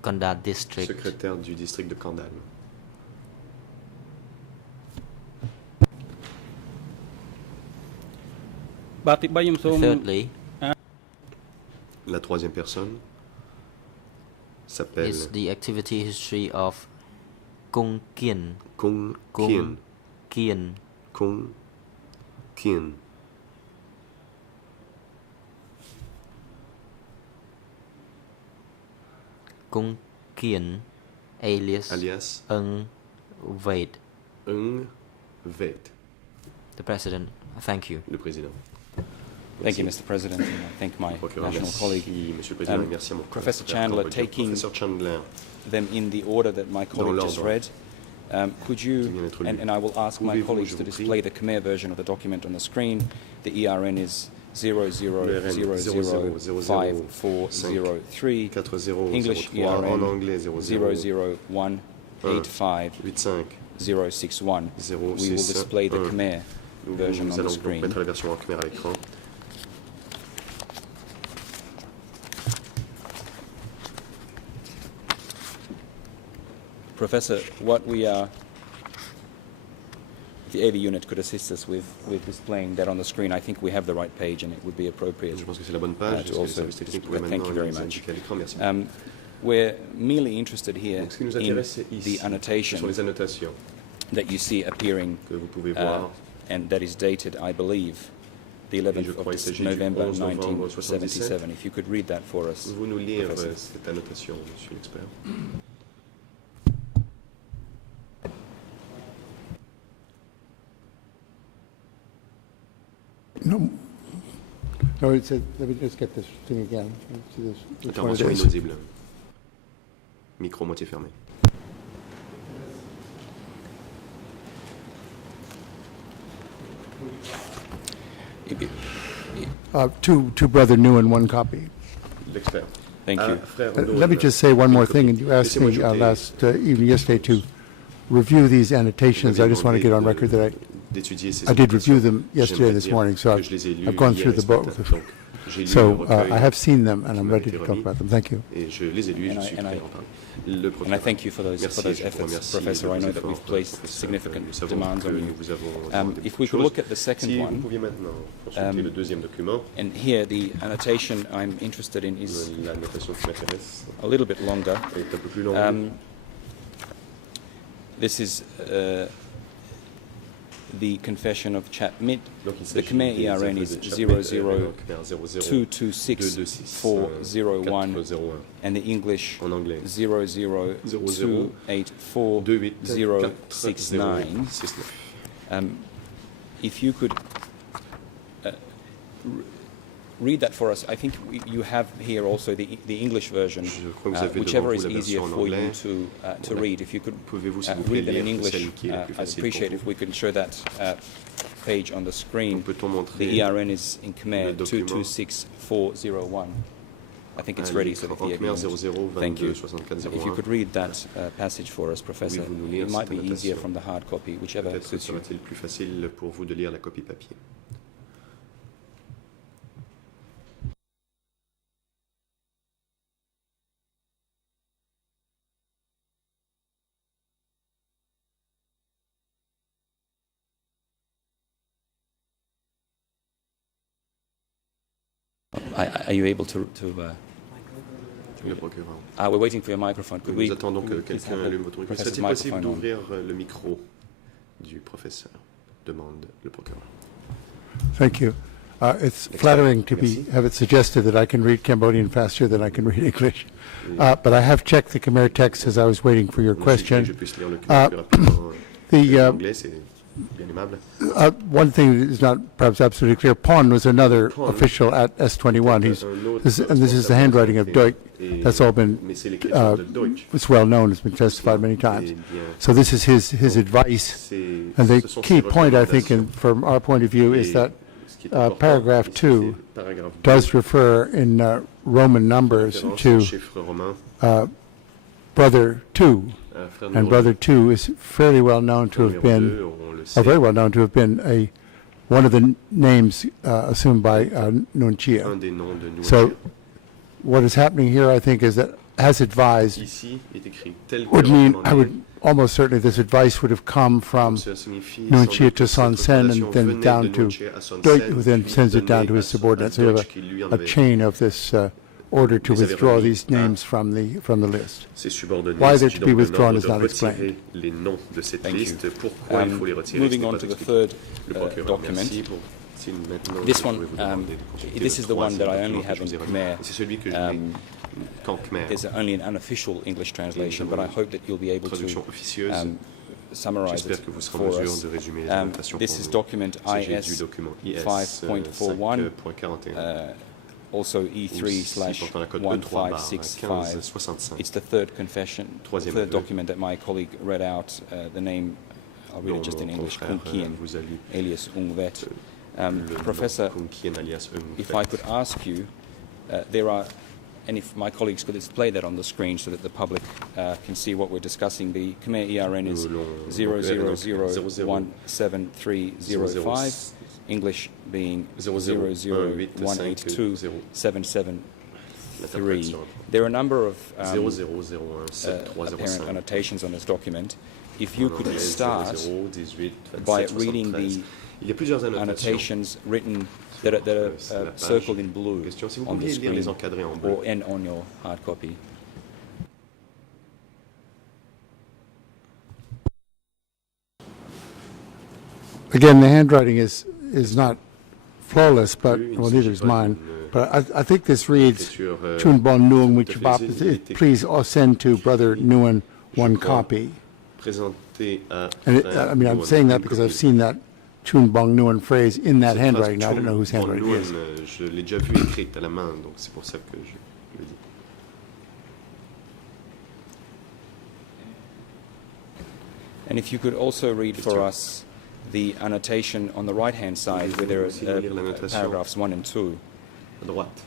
Kandal district. secrétaire du district de Kandal. Thirdly, La troisième personne s'appelle is the activity history of Kung Kien. Kung Kung Kien. Kien. Kung Kien. Kung Kien, alias Alias Ung Wade. Ung Vet, The President, thank you. le président. Thank you, Mr. President, and I thank my Procureur, national merci, colleague. Monsieur le Président, et merci à mon Professor frère Chandler, cambodgien. taking Professeur Chandler, them in the order that my colleague just l'ordre read. Could you, qui vient d'être lu. and I will ask my Pouvez-vous, colleagues je to vous prie, display the Khmer version of the document on the screen. The ERN is 00005403. 4003 English en ERN anglais 00185 061. We will display the Khmer version Nous on the allons donc screen. mettre la version en khmer à l'écran. Professor, what we are, the AV unit could assist us with displaying that on the screen. I think we have the right page and it would be appropriate. Je pense que c'est la bonne page. to also Technique display. pourrait Thank you maintenant very les much. indiquer à l'écran. Merci. We're merely interested here Donc, ce qui nous in intéresse ici, the ce annotation sont les annotations that you see appearing, que vous pouvez voir. and that is dated, I believe, the 11th je crois qu'il of s'agit du November 11 novembre 1977. If you could read that for us. Pouvez-vous nous lire Professor. cette annotation, monsieur l'expert? No, it said, let me just get this thing again. See this, which one it Intervention is. inaudible. Micro moitié fermé. Two brother new and one copy. L'expert. Thank you. Frère Let me just say one more thing. And you asked me Laissez-moi last evening, yesterday, to review these annotations. I just want to get on record that d'étudier ces I did review annotations. them yesterday, J'aimerais this dire morning, so que je les ai lus I've gone hier through et the ce book. matin. Donc, j'ai lu le So recueil I have seen them, and qui I'm m'a ready été to talk remis, about them. Thank you. et je les ai lus, And je I- suis and prêt I- à en parler. Le And I procureur. thank you for those Merci, je vous efforts, remercie Professor. de I vos know that we've efforts, placed professeur. significant Nous savons demands que on you. nous vous avons demandé If we beaucoup could de look choses. at the second Si vous one, pouviez maintenant consulter le deuxième document, and here the annotation I'm interested in is la notation qui m'intéresse a little bit longer. est un peu plus longue. This is the confession of Chap Mit. Donc, il The s'agit Khmer des ERN aveux is de Chapmet, 002264001, and the English en anglais 002284069. If you could read that for us, I think you have here also the English version, Je crois que vous avez whichever devant is vous la easier version en for you anglais. to read. If you could Pouvez-vous, s'il vous plaît, read them in lire English, celle qui est la plus I'd facile appreciate pour if vous. we could show that page on the screen. Peut-on montrer The ERN is in Khmer le document 226401. I think it's à ready so that l'écran the en Khmer Thank you. 00226401. If you could read that passage for us, Professor, Pouvez-vous nous lire it might be cette easier annotation? from the hard copy, whichever Peut-être suits you. sera-t-il plus facile pour vous de lire la copie papier. Are you able to Le procureur. we're waiting for your microphone. Could we, Nous attendons que could we please quelqu'un have the allume votre micro. professor's Serait-il possible microphone on? d'ouvrir le micro du professeur? Demande le procureur. Thank you. It's flattering to have it suggested that I can read Cambodian faster than I can read English. But I have checked the Khmer text as I was waiting for your question. One thing that is not perhaps absolutely clear, Pon was another official at S21. And this is the handwriting of Deutsch. That's all been, it's well known, it's been testified many times. So this is his advice. And the key point, I think, from our point of view, is that paragraph 2 does refer in Roman numbers to Brother 2. And Brother 2 is fairly well known to have been, very well known to have been one of the names assumed by Nguyen. So what is happening here, I think, is that, as advised, would mean, I would almost certainly this advice would have come from Nguyen to Son Sen and then down to Deutsch, who then sends it down to his subordinate. So you have a chain of this order to withdraw these names from the list. Why they're to be withdrawn is not explained. Thank you. Moving on to the third document. This one, this is the one that I only have in Khmer. There's only an unofficial English translation, but I hope that you'll be able to summarize it for us. This is document IS 5.41, also E3/1565. It's the third third document that my colleague read out. The name, I'll read it just in English, Kung Kien, alias Ung Vet. Professor, if I could ask you, and if my colleagues could display that on the screen so that the public can see what we're discussing. The Khmer ERN is 000173005, English being 0018277. There are a number of apparent annotations on this document. If you could start by reading the annotations written that are circled in blue on the screen or on your hard copy. Again, the handwriting is not flawless, but well, neither is mine. But I think this reads, Chun Bon Nuong Wichbap, please send to Brother Nguyen one copy. And I mean, I'm saying that because I've seen that Chun Bong Nguyen phrase in that handwriting. I don't know whose handwriting it is. Je l'ai déjà vu écrite à la main, donc c'est pour ça que je le dis. And if you could also read for us the annotation on the right-hand side, where there are paragraphs 1 and 2. À droite.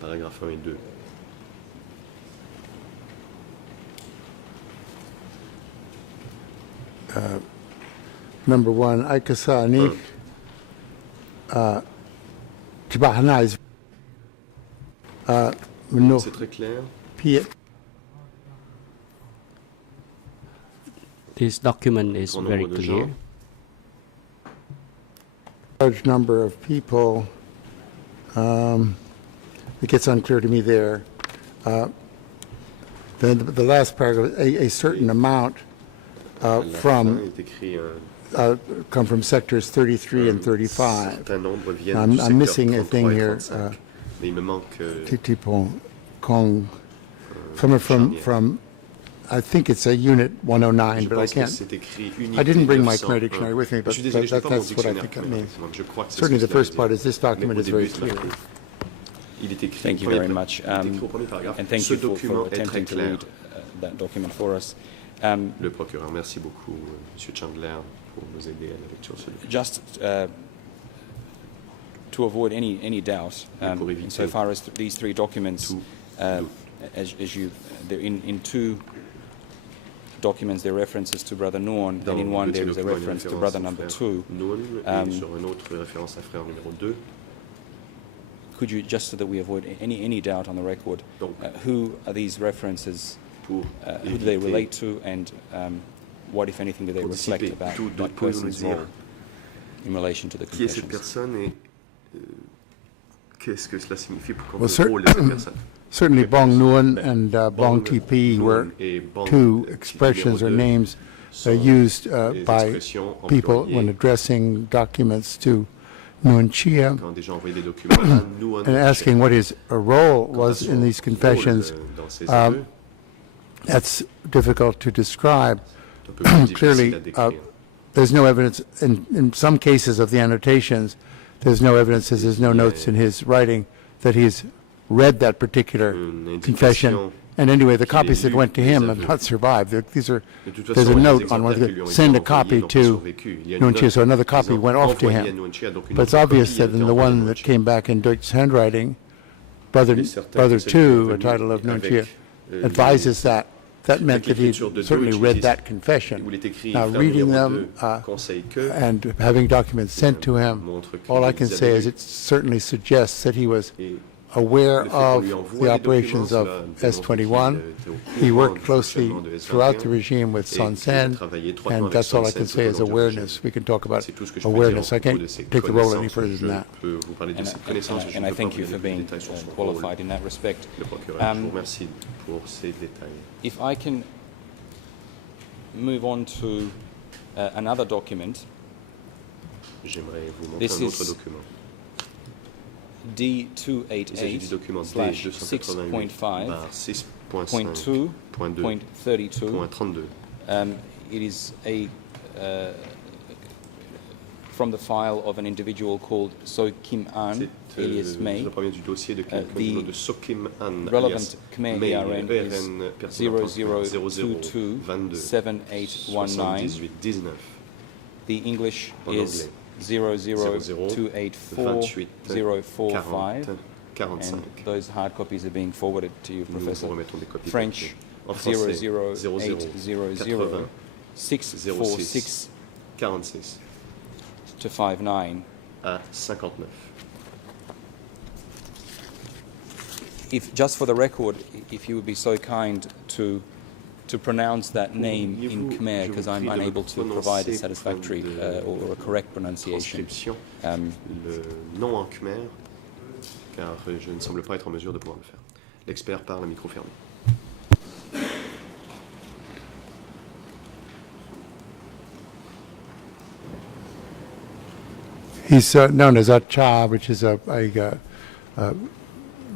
Paragraphe 1 et 2. Number 1, Aikasa Ni Tibahanais C'est très clair. This document is very clear. Large number of people. It gets unclear to me there. Then the last paragraph, a certain amount come from sectors 33 and 35. I'm missing a thing here. From I think it's a unit 109, but I can't. I didn't bring my Khmer dictionary with me, but that's what I think it means. Certainly the first part is this document is very clear. Thank you very much, and thank you for attempting to read that document for us. Le procureur, merci beaucoup, Monsieur Chandler, pour nous aider à la lecture. Just to avoid any doubt, so far as these three documents, as you, they're in two documents, there are references to Brother Nguyen, and in one there is a reference to Brother number 2. Could you, just so that we avoid any doubt on the record, who are these references? Who do they relate to, and what, if anything, do they reflect about that person's role in relation to the confessions? Certainly Bong Nguyen and Bong TP were two expressions or names used by people when addressing documents to Nuon Chea and asking what his role was in these confessions. That's difficult to describe. Clearly, there's no evidence in some cases of the annotations. There's no evidence, as there's no notes in his writing, that he's read that particular confession. And anyway, the copies that went to him have not survived. There's a note on one of the, send a copy to Nuon Chea, so another copy went off to him. But it's obvious that in the one that came back in Deutsch's handwriting, Brother 2, a title of Nuon Chea, advises that. That meant that he certainly read that confession. Now, reading them and having documents sent to him, all I can say is it certainly suggests that he was aware of the operations of S-21. He worked closely throughout the regime with Son Sen, and that's all I can say is awareness. We can talk about awareness. I can't take the role any further than that. And I thank you for being qualified in that respect. If I can move on to another document. This is D288/6.5.2.32. It is from the file of an individual called So Kim An, alias May. The relevant Khmer ERN is 00227819. The English is 00284045, and those hard copies are being forwarded to you, Professor. French 00800-646 to 59. If, just for the record, if you would be so kind to pronounce that name in Khmer, because I'm unable to provide a satisfactory or a correct pronunciation. Le nom en Khmer, car je ne semble pas être en mesure de pouvoir le faire. L'expert parle à micro fermé. He's known as Acha, which is a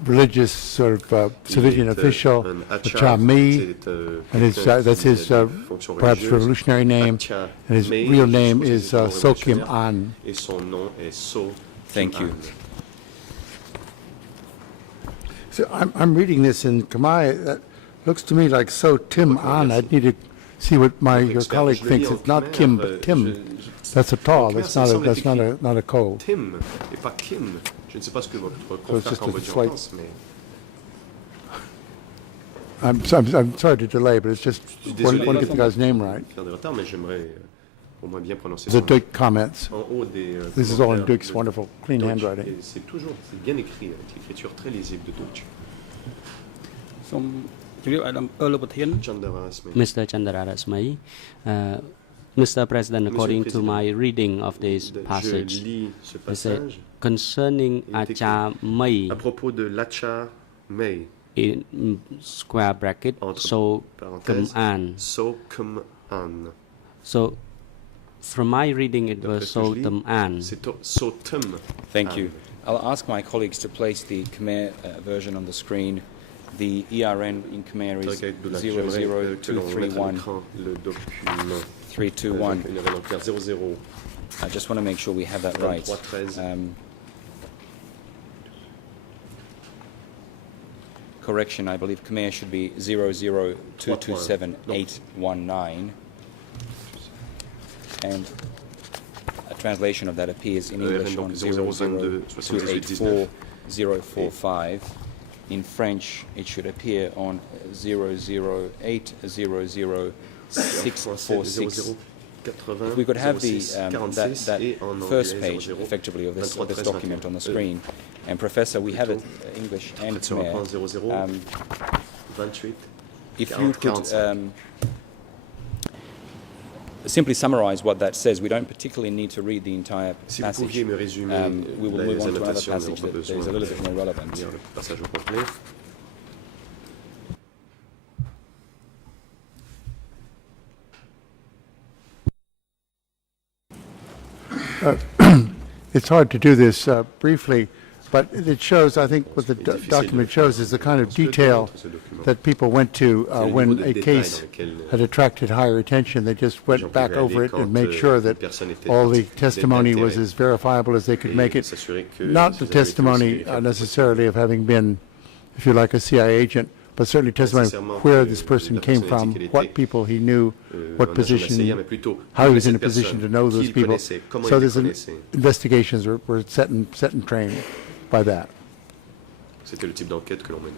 religious sort of civilian official, Acha Mi, and that's his perhaps revolutionary name, and his real name is So Kim An. Thank you. So I'm reading this in Khmer. That looks to me like So Tim An. I'd need to see what your colleague thinks. It's not Kim, but Tim. That's a tall. That's not a ko. Tim et pas Kim. Je ne sais pas ce que votre confrère cambodgien pense, mais... I'm sorry to delay, but it's just want to get the guy's name right. The Duke comments. This is all in Duke's wonderful, clean handwriting. C'est bien écrit avec l'écriture très lisible de Duke. Mr. Chandra Rasmai, Mr. President, according to my reading of this passage, I said, concerning Acha Mai, à propos de l'Acha Mai, in square bracket, So Kim An. So Kim An. So, from my reading, it was So Tim An. So Tim. Thank you. I'll ask my colleagues to place the Khmer version on the screen. The ERN in Khmer is 00231-321. I just want to make sure we have that right. Correction, I believe Khmer should be 00227-819. And a translation of that appears in English on 00284-045. In French, it should appear on 00800-646. If we could have that first page, effectively, of this document on the screen. And Professor, we have it English and Khmer. If you could simply summarize what that says. We don't particularly need to read the entire passage. We will move on to another passage that is a little bit more relevant. It's hard to do this briefly, but it shows, I think what the document shows is the kind of detail that people went to when a case had attracted higher attention. They just went back over it and made sure that all the testimony was as verifiable as they could make it. Not the testimony necessarily of having been, if you like, a CIA agent, but certainly testimony of where this person came from, what people he knew, what position, how he was in a position to know those people. So there's investigations were set and trained by that.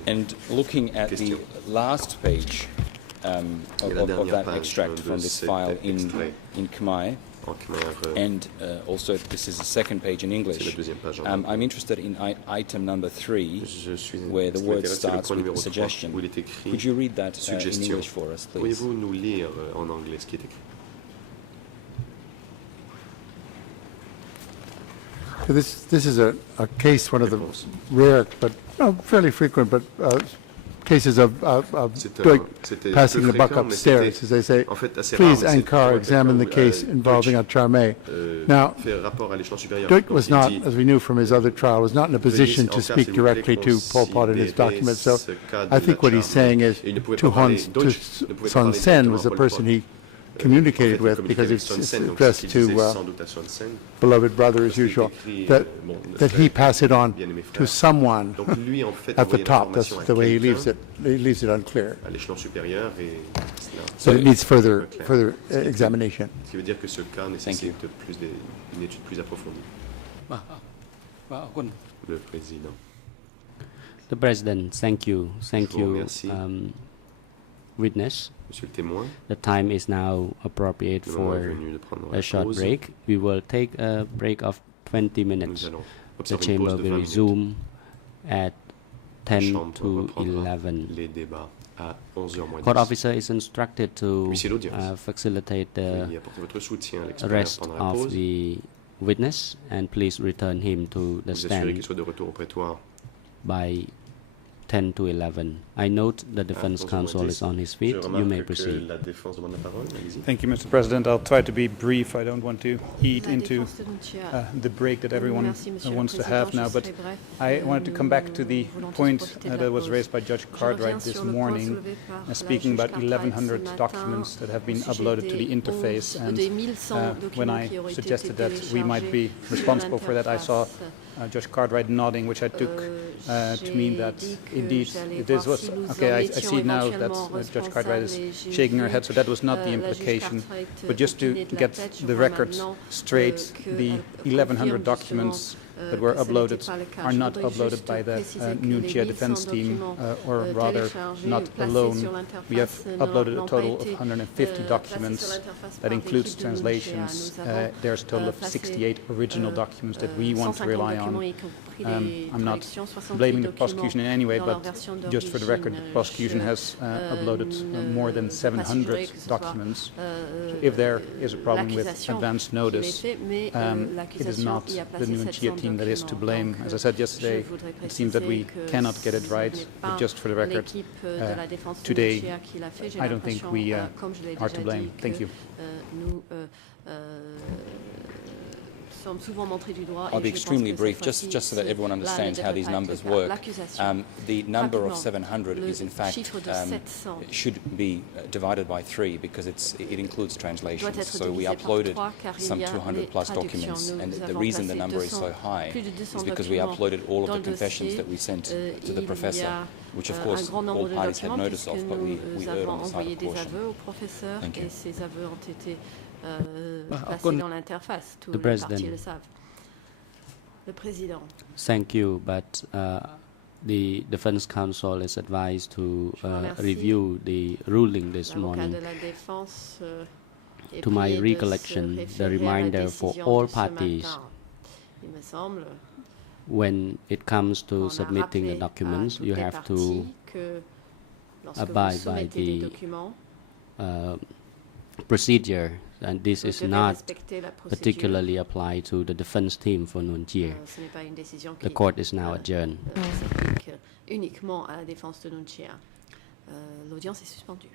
And looking at the last page of that extract from this file in Khmer, and also this is the second page in English. I'm interested in item number 3, where the word starts with a suggestion. Could you read that in English for us, please? Pourriez-vous nous lire en anglais ce qui est écrit? So this is a case, one of the rare but fairly frequent, but cases of passing the buck upstairs, as they say. Please, Ankara, examine the case involving Acharmé. Now, Duch was not, as we knew from his other trial, was not in a position to speak directly to Pol Pot in his documents. So I think what he's saying is Son Sen was the person he communicated with, because it's addressed to beloved brother as usual, that he pass it on to someone at the top. That's the way he leaves it. He leaves it unclear. So it needs further examination. Thank you. Le Président. The President, thank you. Thank you, witness. Monsieur le témoin, the time is now appropriate for a short break. We will take a break of 20 minutes. The chamber will resume at 10 to 11. Court officer is instructed to facilitate the arrest of the witness, and please return him to the stand by 10 to 11. I note the defense counsel is on his feet. You may proceed. Thank you, Mr. President. I'll try to be brief. I don't want to eat into the break that everyone wants to have now, but I wanted to come back to the point that was raised by Judge Cartwright this morning, speaking about 1,100 documents that have been uploaded to the interface. And when I suggested that we might be responsible for that, I saw Judge Cartwright nodding, which I took to mean that indeed this was okay. I see now that Judge Cartwright is shaking her head, so that was not the implication. But just to get the record straight, the 1,100 documents that were uploaded are not uploaded by the Nunchia defense team, or rather not alone. We have uploaded a total of 150 documents. That includes translations. There's a total of 68 original documents that we want to rely on. I'm not blaming the prosecution in any way, but just for the record, the prosecution has uploaded more than 700 documents. So if there is a problem with advance notice, it is not the Nunchia team that is to blame. As I said yesterday, it seems that we cannot get it right, but just for the record, today I don't think we are to blame. Thank you. I'll be extremely brief, just so that everyone understands how these numbers work. The number of 700 is in fact should be divided by 3 because it includes translations. So we uploaded some 200 plus documents, and the reason the number is so high is because we uploaded all of the confessions that we sent to the professor, which of course all parties had notice of, but we erred on the side of caution. Thank you. The President. Thank you, but the defense counsel is advised to review the ruling this morning. To my recollection, the reminder for all parties when it comes to submitting the documents, you have to abide by the procedure, and this is not particularly applied to the defense team for Nuon Chea. The court is now adjourned. Uniquement à la défense de Nuon Chea. L'audience est suspendue.